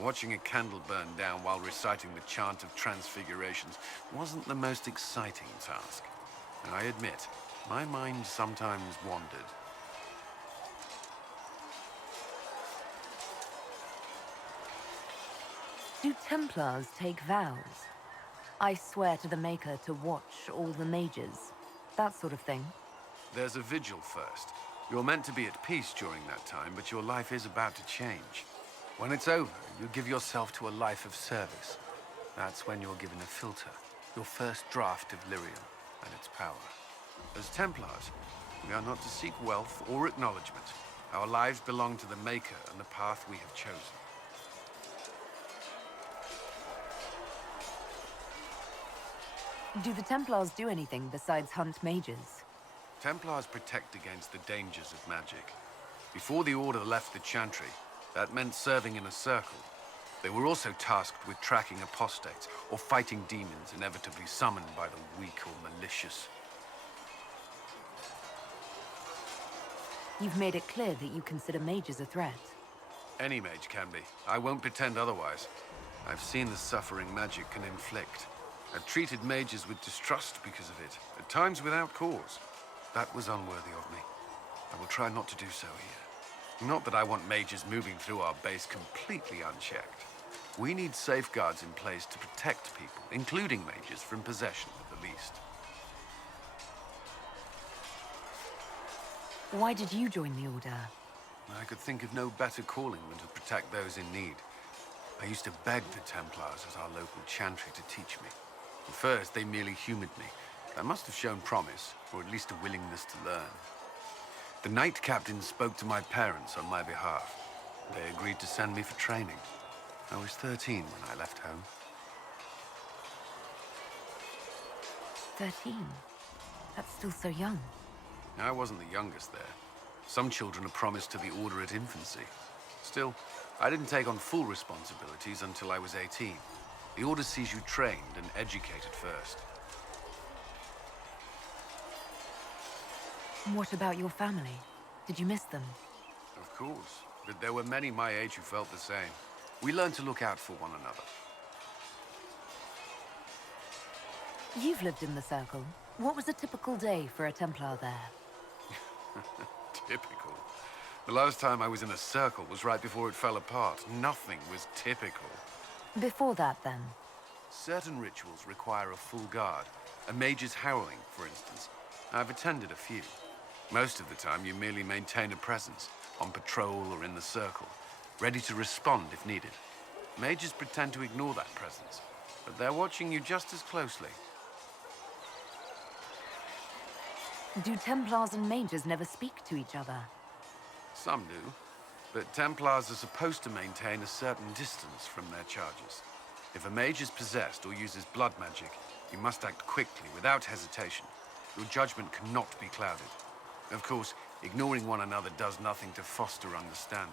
Watching a candle burn down while reciting the chant of transfigurations wasn't the most exciting task. And I admit, my mind sometimes wandered. Do Templars take vows? I swear to the Maker to watch all the mages. That sort of thing. There's a vigil first. You're meant to be at peace during that time, but your life is about to change. When it's over, you give yourself to a life of service. That's when you're given a filter, your first draft of lyrium and its power. As Templars, we are not to seek wealth or acknowledgement. Our lives belong to the Maker and the path we have chosen. Do the Templars do anything besides hunt mages? Templars protect against the dangers of magic. Before the Order left the Chantry, that meant serving in a circle. They were also tasked with tracking apostates or fighting demons inevitably summoned by the weak or malicious. You've made it clear that you consider mages a threat. Any mage can be. I won't pretend otherwise. I've seen the suffering magic can inflict. I've treated mages with distrust because of it, at times without cause. That was unworthy of me. I will try not to do so here. Not that I want mages moving through our base completely unchecked. We need safeguards in place to protect people, including mages, from possession at the least. Why did you join the Order? I could think of no better calling than to protect those in need. I used to beg the Templars as our local chantry to teach me. At first, they merely humored me. I must have shown promise, or at least a willingness to learn. The Knight Captain spoke to my parents on my behalf. They agreed to send me for training. I was 13 when I left home. 13? That's still so young. I wasn't the youngest there. Some children are promised to the Order at infancy. Still, I didn't take on full responsibilities until I was 18. The Order sees you trained and educated first. What about your family? Did you miss them? Of course, but there were many my age who felt the same. We learned to look out for one another. You've lived in the Circle. What was a typical day for a Templar there? Typical. The last time I was in a circle was right before it fell apart. Nothing was typical. Before that, then? Certain rituals require a full guard. A mage's harrowing, for instance. I've attended a few. Most of the time, you merely maintain a presence, on patrol or in the circle, ready to respond if needed. Mages pretend to ignore that presence, but they're watching you just as closely. Do Templars and mages never speak to each other? Some do, but Templars are supposed to maintain a certain distance from their charges. If a mage is possessed or uses blood magic, you must act quickly, without hesitation. Your judgment cannot be clouded. Of course, ignoring one another does nothing to foster understanding.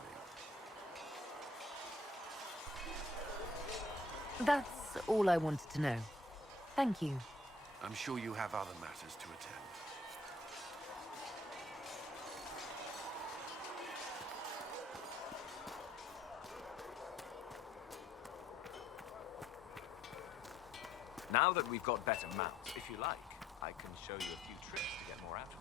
That's all I wanted to know. Thank you. I'm sure you have other matters to attend. Now that we've got better mounts, if you like, I can show you a few tricks to get more out of them.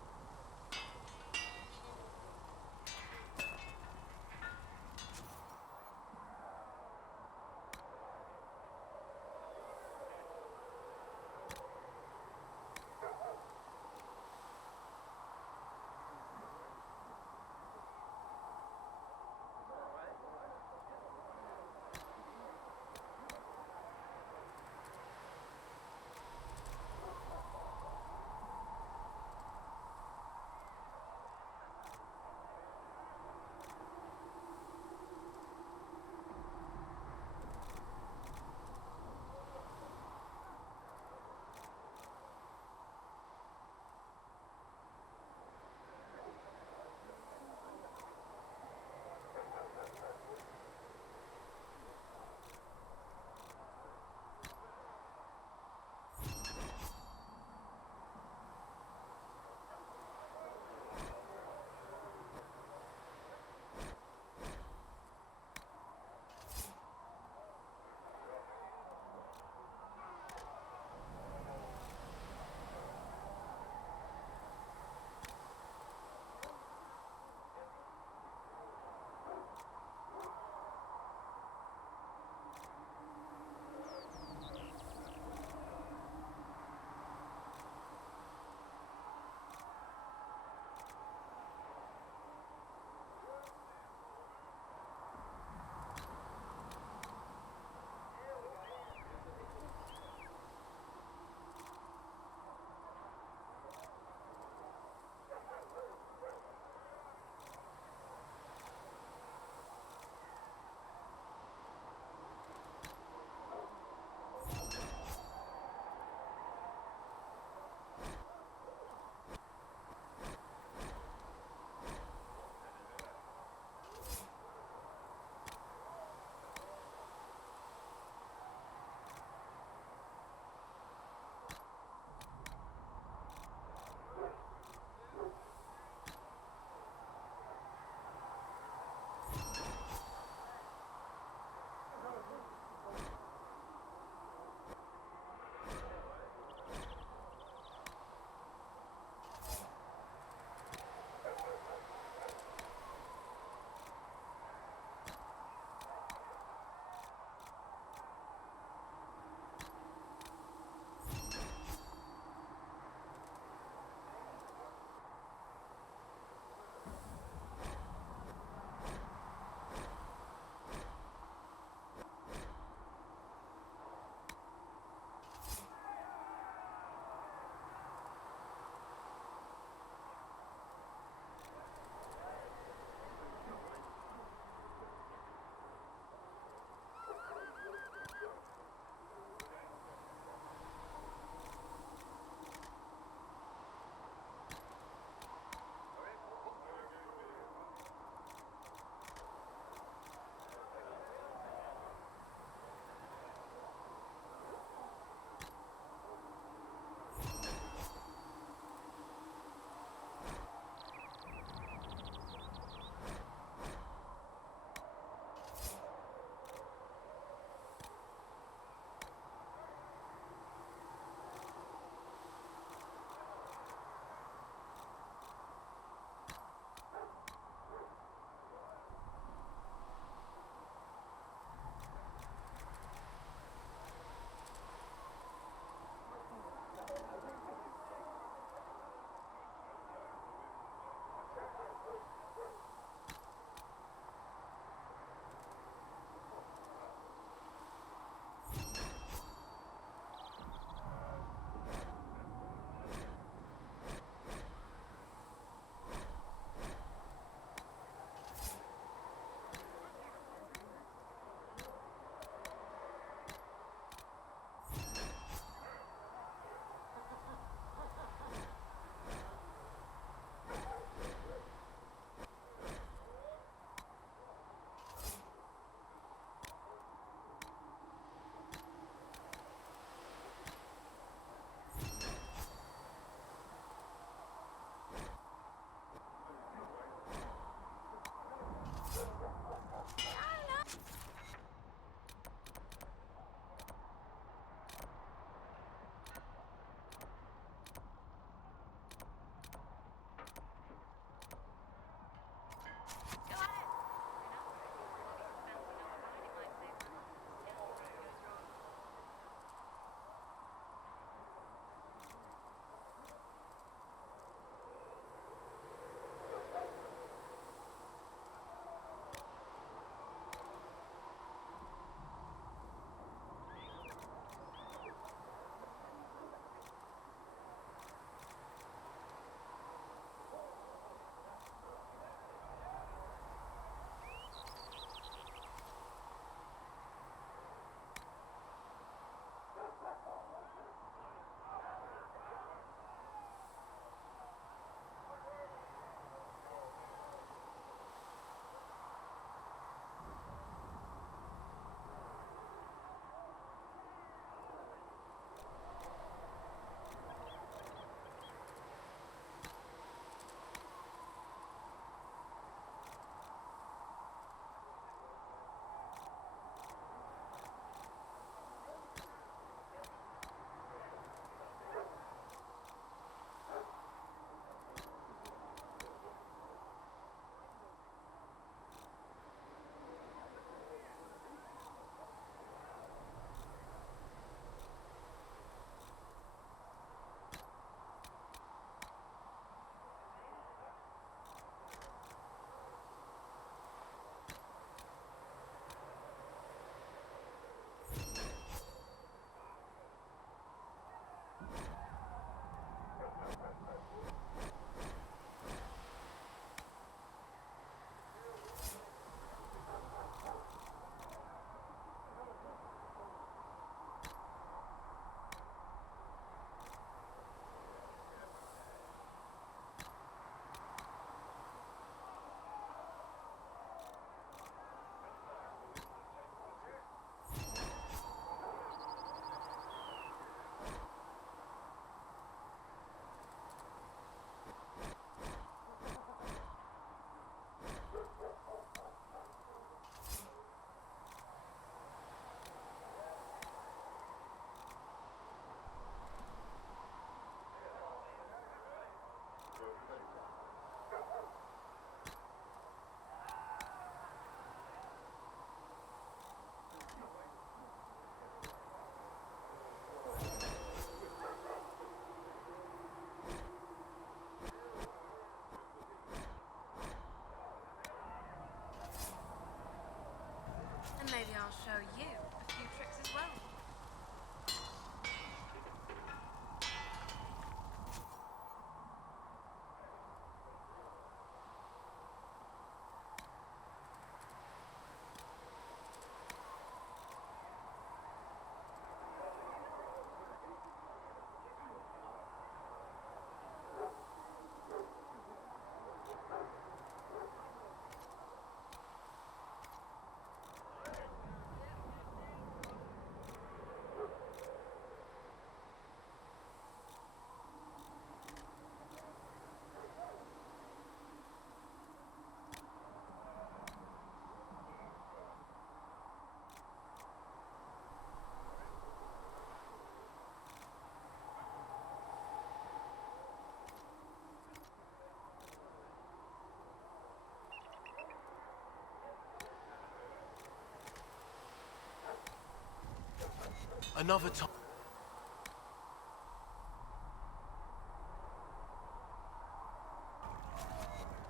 Another time.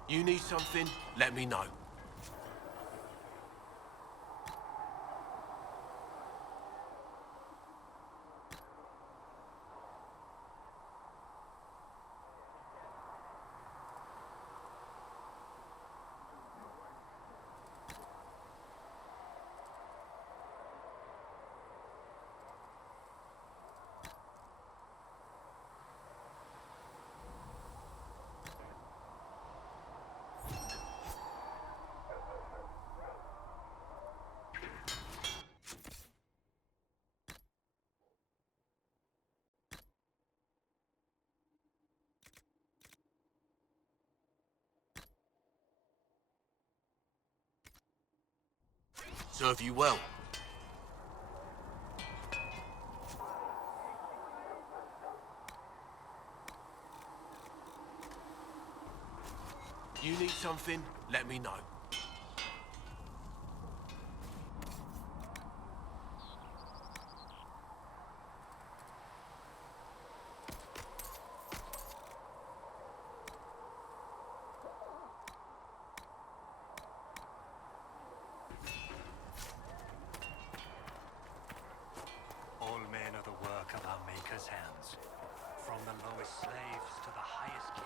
You need something? Let me know. Serve you well. You need something? Let me know. All men are the work of our Maker's hands, from the lowest slaves to the highest kings.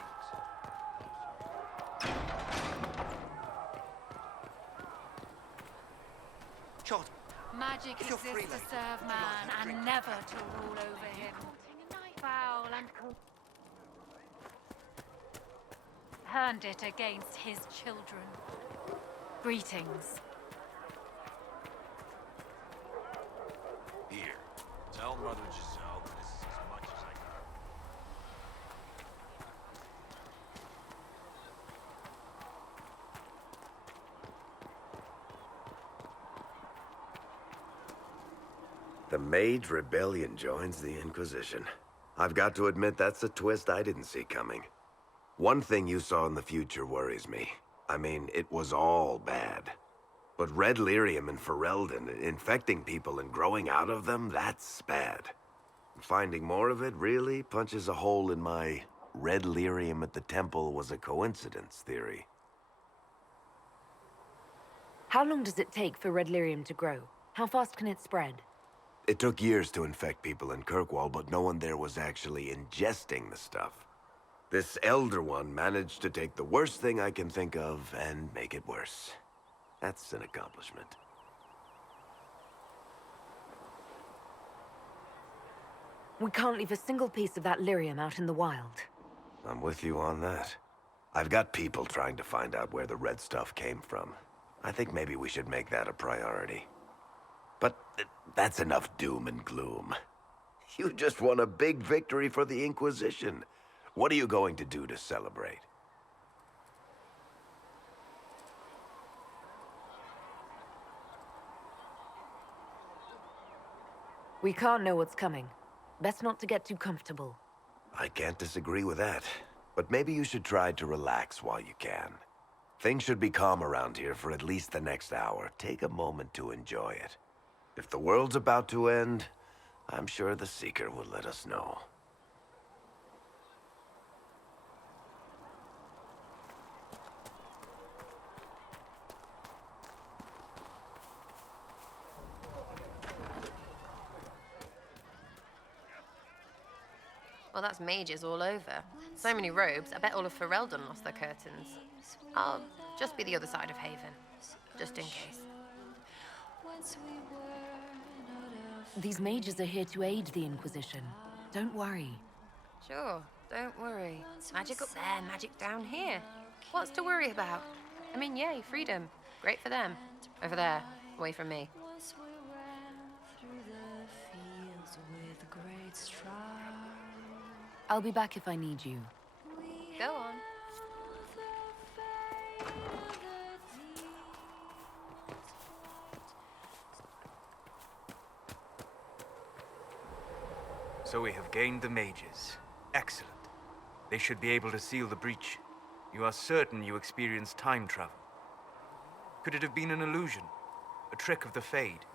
Magic exists to serve man and never to rule over him. Foul and earned it against his children. Greetings. Here, tell Mother Giselle that this is as much as I can. The Mage Rebellion joins the Inquisition. I've got to admit that's a twist I didn't see coming. One thing you saw in the future worries me. I mean, it was all bad. But red lyrium and Ferelden, infecting people and growing out of them, that's bad. Finding more of it really punches a hole in my red lyrium at the temple was a coincidence theory. How long does it take for red lyrium to grow? How fast can it spread? It took years to infect people in Kirkwall, but no one there was actually ingesting the stuff. This Elder One managed to take the worst thing I can think of and make it worse. That's an accomplishment. We can't leave a single piece of that lyrium out in the wild. I'm with you on that. I've got people trying to find out where the red stuff came from. I think maybe we should make that a priority. But that's enough doom and gloom. You just won a big victory for the Inquisition. What are you going to do to celebrate? We can't know what's coming. Best not to get too comfortable. I can't disagree with that. But maybe you should try to relax while you can. Things should be calm around here for at least the next hour. Take a moment to enjoy it. If the world's about to end, I'm sure the Seeker will let us know. Well, that's mages all over. So many robes, I bet all of Ferelden lost their curtains. I'll just be the other side of Haven, just in case. These mages are here to aid the Inquisition. Don't worry. Sure, don't worry. Magic up there, magic down here. What's to worry about? I mean, yay, freedom. Great for them. Over there, away from me. I'll be back if I need you. Go on. So we have gained the mages. Excellent. They should be able to seal the breach. You are certain you experienced time travel? Could it have been an illusion? A trick of the Fade?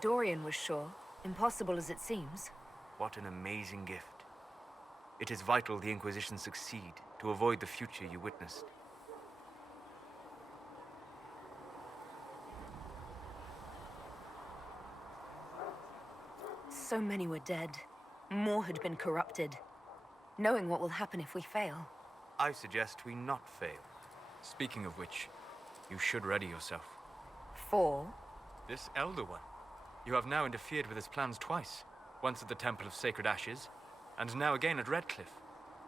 Dorian was sure, impossible as it seems. What an amazing gift. It is vital the Inquisition succeed to avoid the future you witnessed. So many were dead. More had been corrupted. Knowing what will happen if we fail. I suggest we not fail. Speaking of which, you should ready yourself. For? This Elder One. You have now interfered with his plans twice. Once at the Temple of Sacred Ashes, and now again at Redcliffe.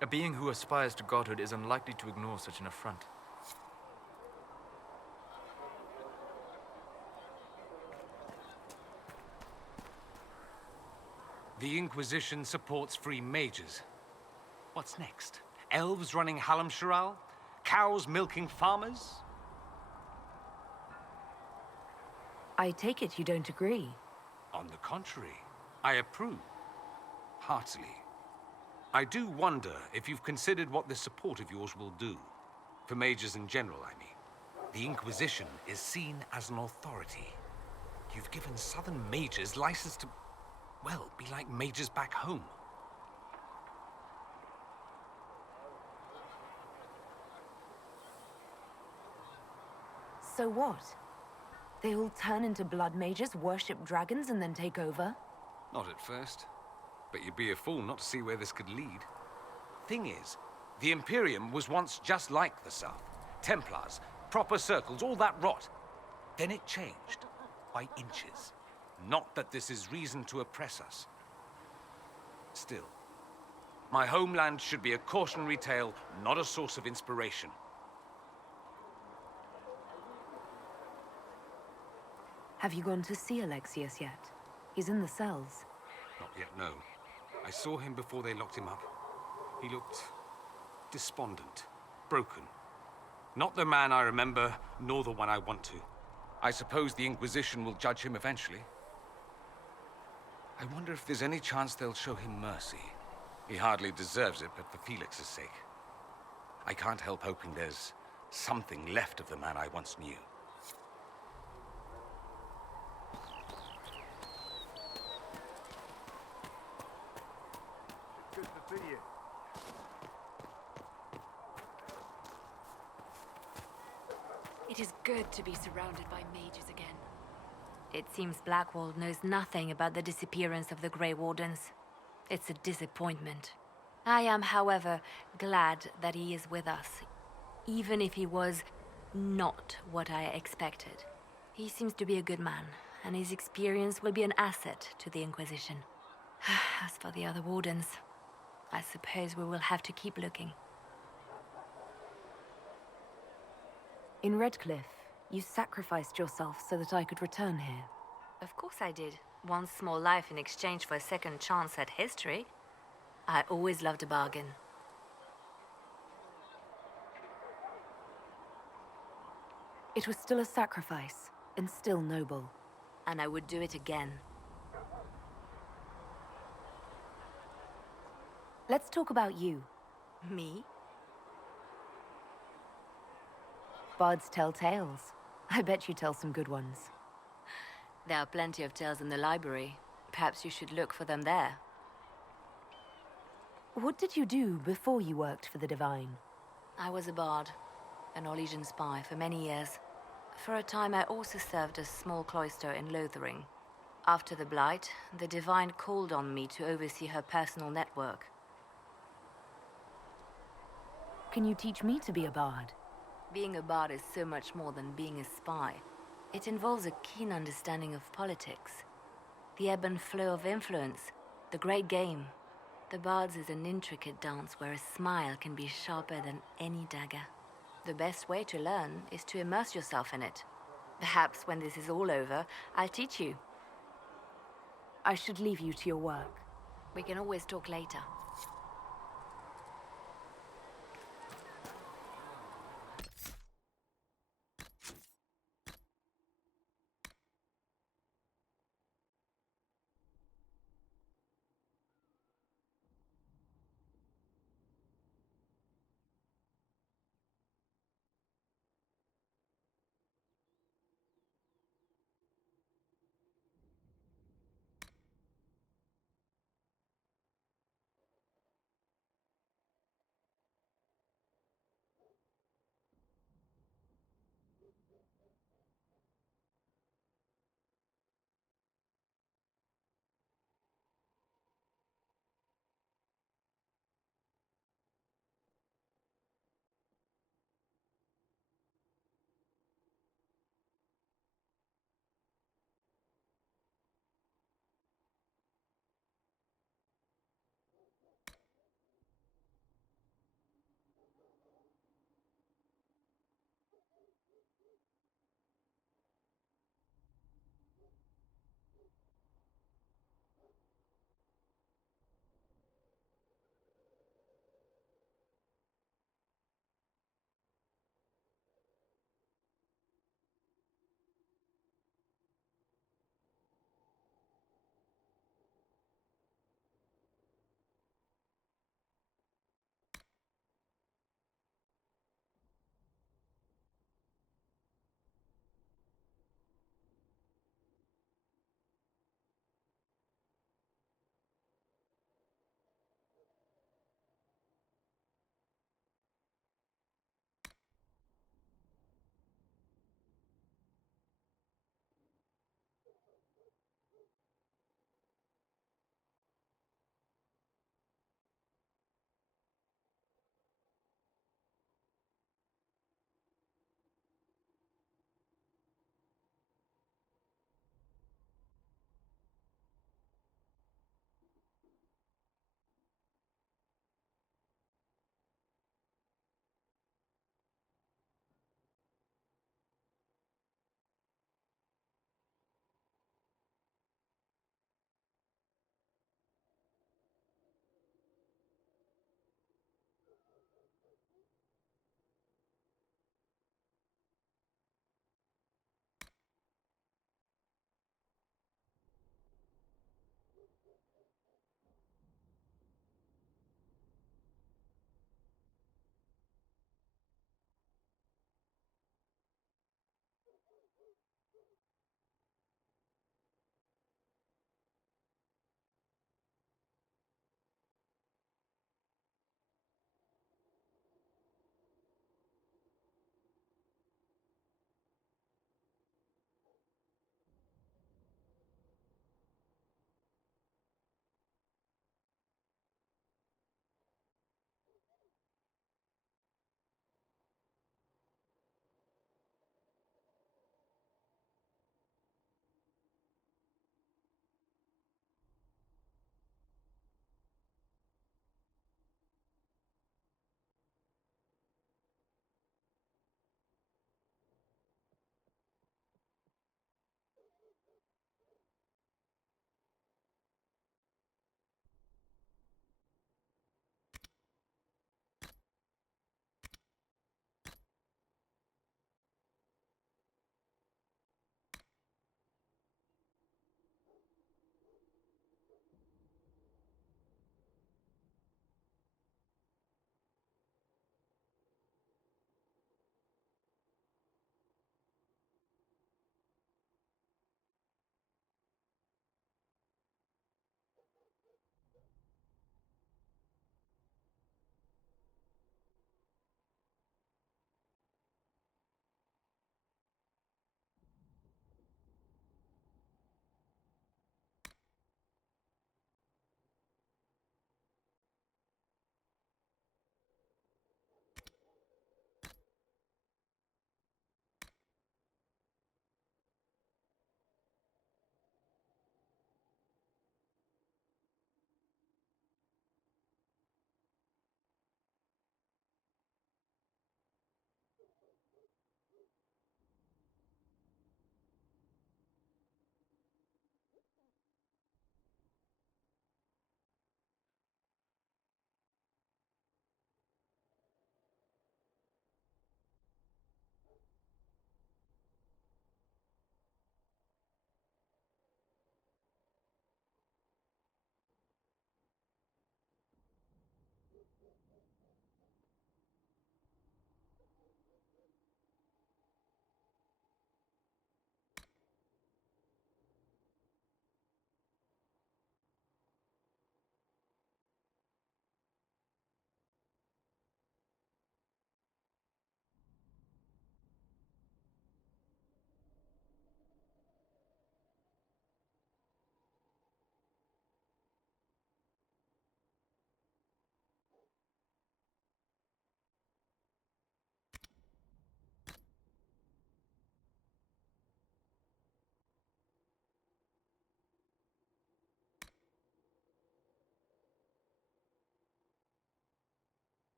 A being who aspires to godhood is unlikely to ignore such an affront. The Inquisition supports free mages. What's next? Elves running Hallamsharal? Cows milking farmers? I take it you don't agree. On the contrary, I approve. Heartily. I do wonder if you've considered what this support of yours will do. For mages in general, I mean. The Inquisition is seen as an authority. You've given southern mages license to, well, be like mages back home. So what? They all turn into blood mages, worship dragons, and then take over? Not at first. But you'd be a fool not to see where this could lead. Thing is, the Imperium was once just like the South. Templars, proper circles, all that rot. Then it changed. By inches. Not that this is reason to oppress us. Still, my homeland should be a cautionary tale, not a source of inspiration. Have you gone to see Alexius yet? He's in the cells. Not yet, no. I saw him before they locked him up. He looked despondent, broken. Not the man I remember, nor the one I want to. I suppose the Inquisition will judge him eventually. I wonder if there's any chance they'll show him mercy. He hardly deserves it, but for Felix's sake. I can't help hoping there's something left of the man I once knew. Good to see you. It is good to be surrounded by mages again. It seems Blackwall knows nothing about the disappearance of the Grey Wardens. It's a disappointment. I am, however, glad that he is with us, even if he was not what I expected. He seems to be a good man, and his experience will be an asset to the Inquisition. As for the other Wardens, I suppose we will have to keep looking. In Redcliffe, you sacrificed yourself so that I could return here. Of course I did. One small life in exchange for a second chance at history. I always loved a bargain. It was still a sacrifice, and still noble. And I would do it again. Let's talk about you. Me? Bards tell tales. I bet you tell some good ones. There are plenty of tales in the library. Perhaps you should look for them there. What did you do before you worked for the Divine? I was a bard, an Orlesian spy for many years. For a time I also served a small cloister in Lothering. After the Blight, the Divine called on me to oversee her personal network. Can you teach me to be a bard? Being a bard is so much more than being a spy. It involves a keen understanding of politics, the ebb and flow of influence, the great game. The bard's is an intricate dance where a smile can be sharper than any dagger. The best way to learn is to immerse yourself in it. Perhaps when this is all over, I'll teach you. I should leave you to your work. We can always talk later.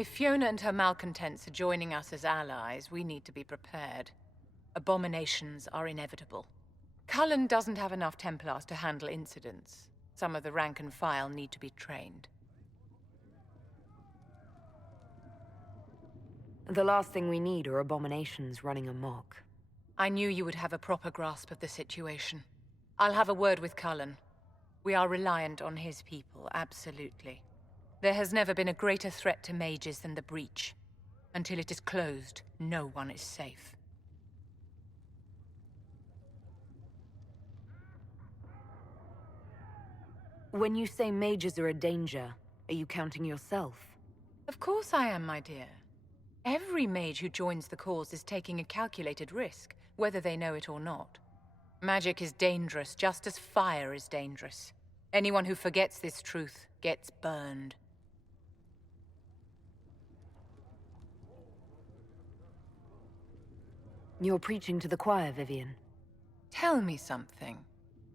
If Fiona and her malcontents are joining us as allies, we need to be prepared. Abominations are inevitable. Cullen doesn't have enough Templars to handle incidents. Some of the rank and file need to be trained. The last thing we need are abominations running amok. I knew you would have a proper grasp of the situation. I'll have a word with Cullen. We are reliant on his people, absolutely. There has never been a greater threat to mages than the breach. Until it is closed, no one is safe. When you say mages are a danger, are you counting yourself? Of course I am, my dear. Every mage who joins the cause is taking a calculated risk, whether they know it or not. Magic is dangerous, just as fire is dangerous. Anyone who forgets this truth gets burned. You're preaching to the choir, Vivian. Tell me something.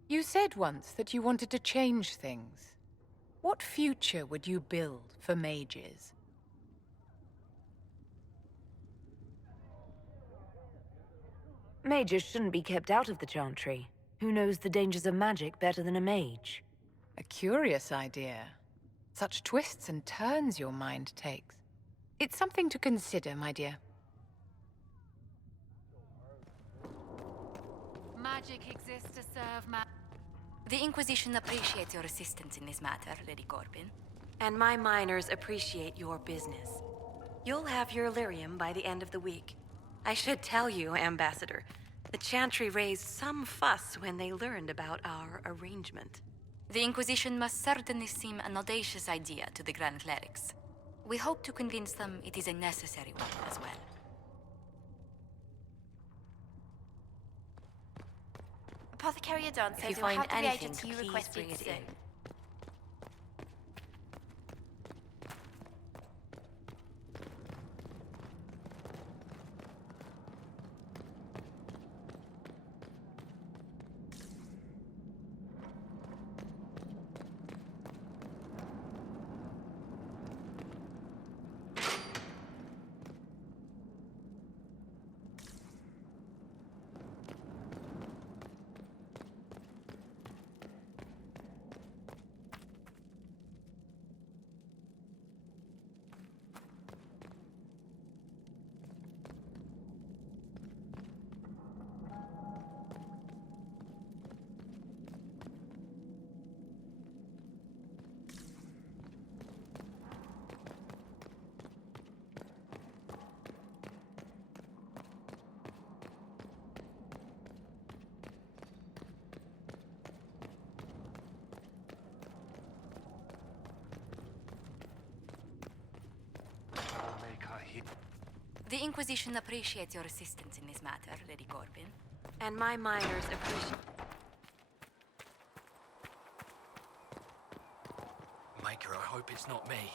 You said once that you wanted to change things. What future would you build for mages? Mages shouldn't be kept out of the Chantry. Who knows the dangers of magic better than a mage? A curious idea. Such twists and turns your mind takes. It's something to consider, my dear. Magic exists to serve man. The Inquisition appreciates your assistance in this matter, Lady Corbin. And my miners appreciate your business. You'll have your lyrium by the end of the week. I should tell you, Ambassador, the Chantry raised some fuss when they learned about our arrangement. The Inquisition must certainly seem an audacious idea to the Grand Clerics. We hope to convince them it is a necessary one as well. Apothecary Adon If says you you'll find have the anything, reagents you please requested bring it soon. in. The Inquisition appreciates your assistance in this matter, Lady Corbin. And my miners appreciate... Maker, I hope it's not me.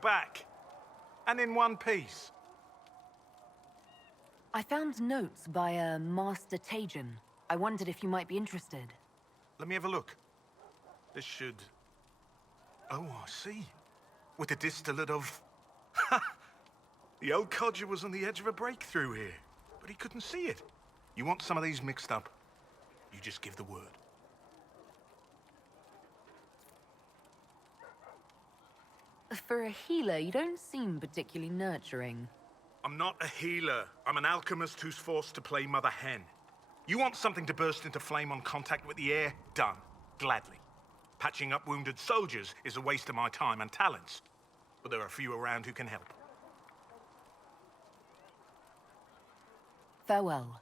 back. And in one piece. I found notes by a Master Tajan. I wondered if you might be interested. Let me have a look. This should... Oh, I see. With a distillate of... The old codger was on the edge of a breakthrough here, but he couldn't see it. You want some of these mixed up? You just give the word. For a healer, you don't seem particularly nurturing. I'm not a healer. I'm an alchemist who's forced to play Mother Hen. You want something to burst into flame on contact with the air? Done. Gladly. Patching up wounded soldiers is a waste of my time and talents. But there are a few around who can help. Farewell.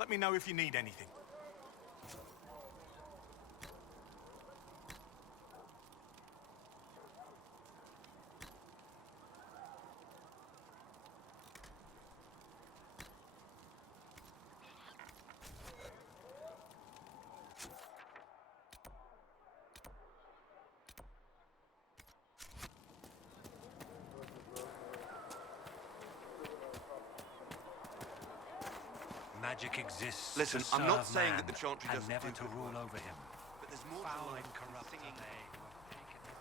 Let me know if you need anything. Magic exists Listen, to I'm not serve saying man that the Chantry and doesn't never do to good rule work. over him. But there's more to Foul life and than corrupt singing. are they who have taken his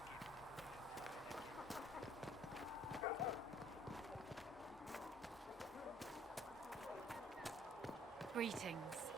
gift. Greetings.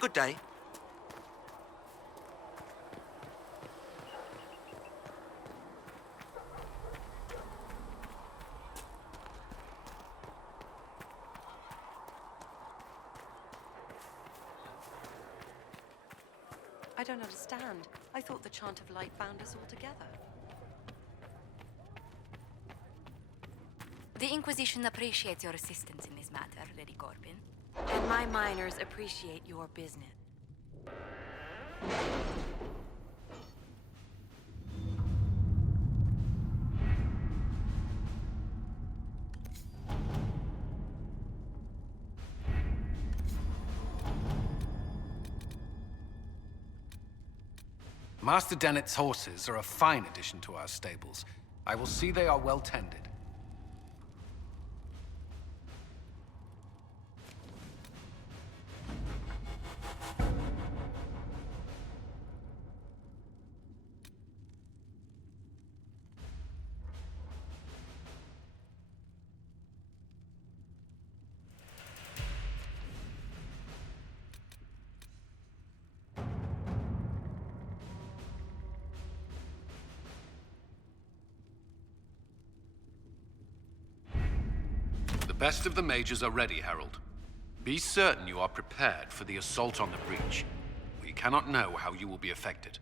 Good day. I don't understand. I thought the Chant of Light bound us all together. The Inquisition appreciates your assistance in this matter, Lady Corbin. And my miners appreciate your business. Master Dennett's horses are a fine addition to our stables. I will see they are well tended. best of the mages are ready, Herald. Be certain you are prepared for the assault on the breach. We cannot know how you will be affected.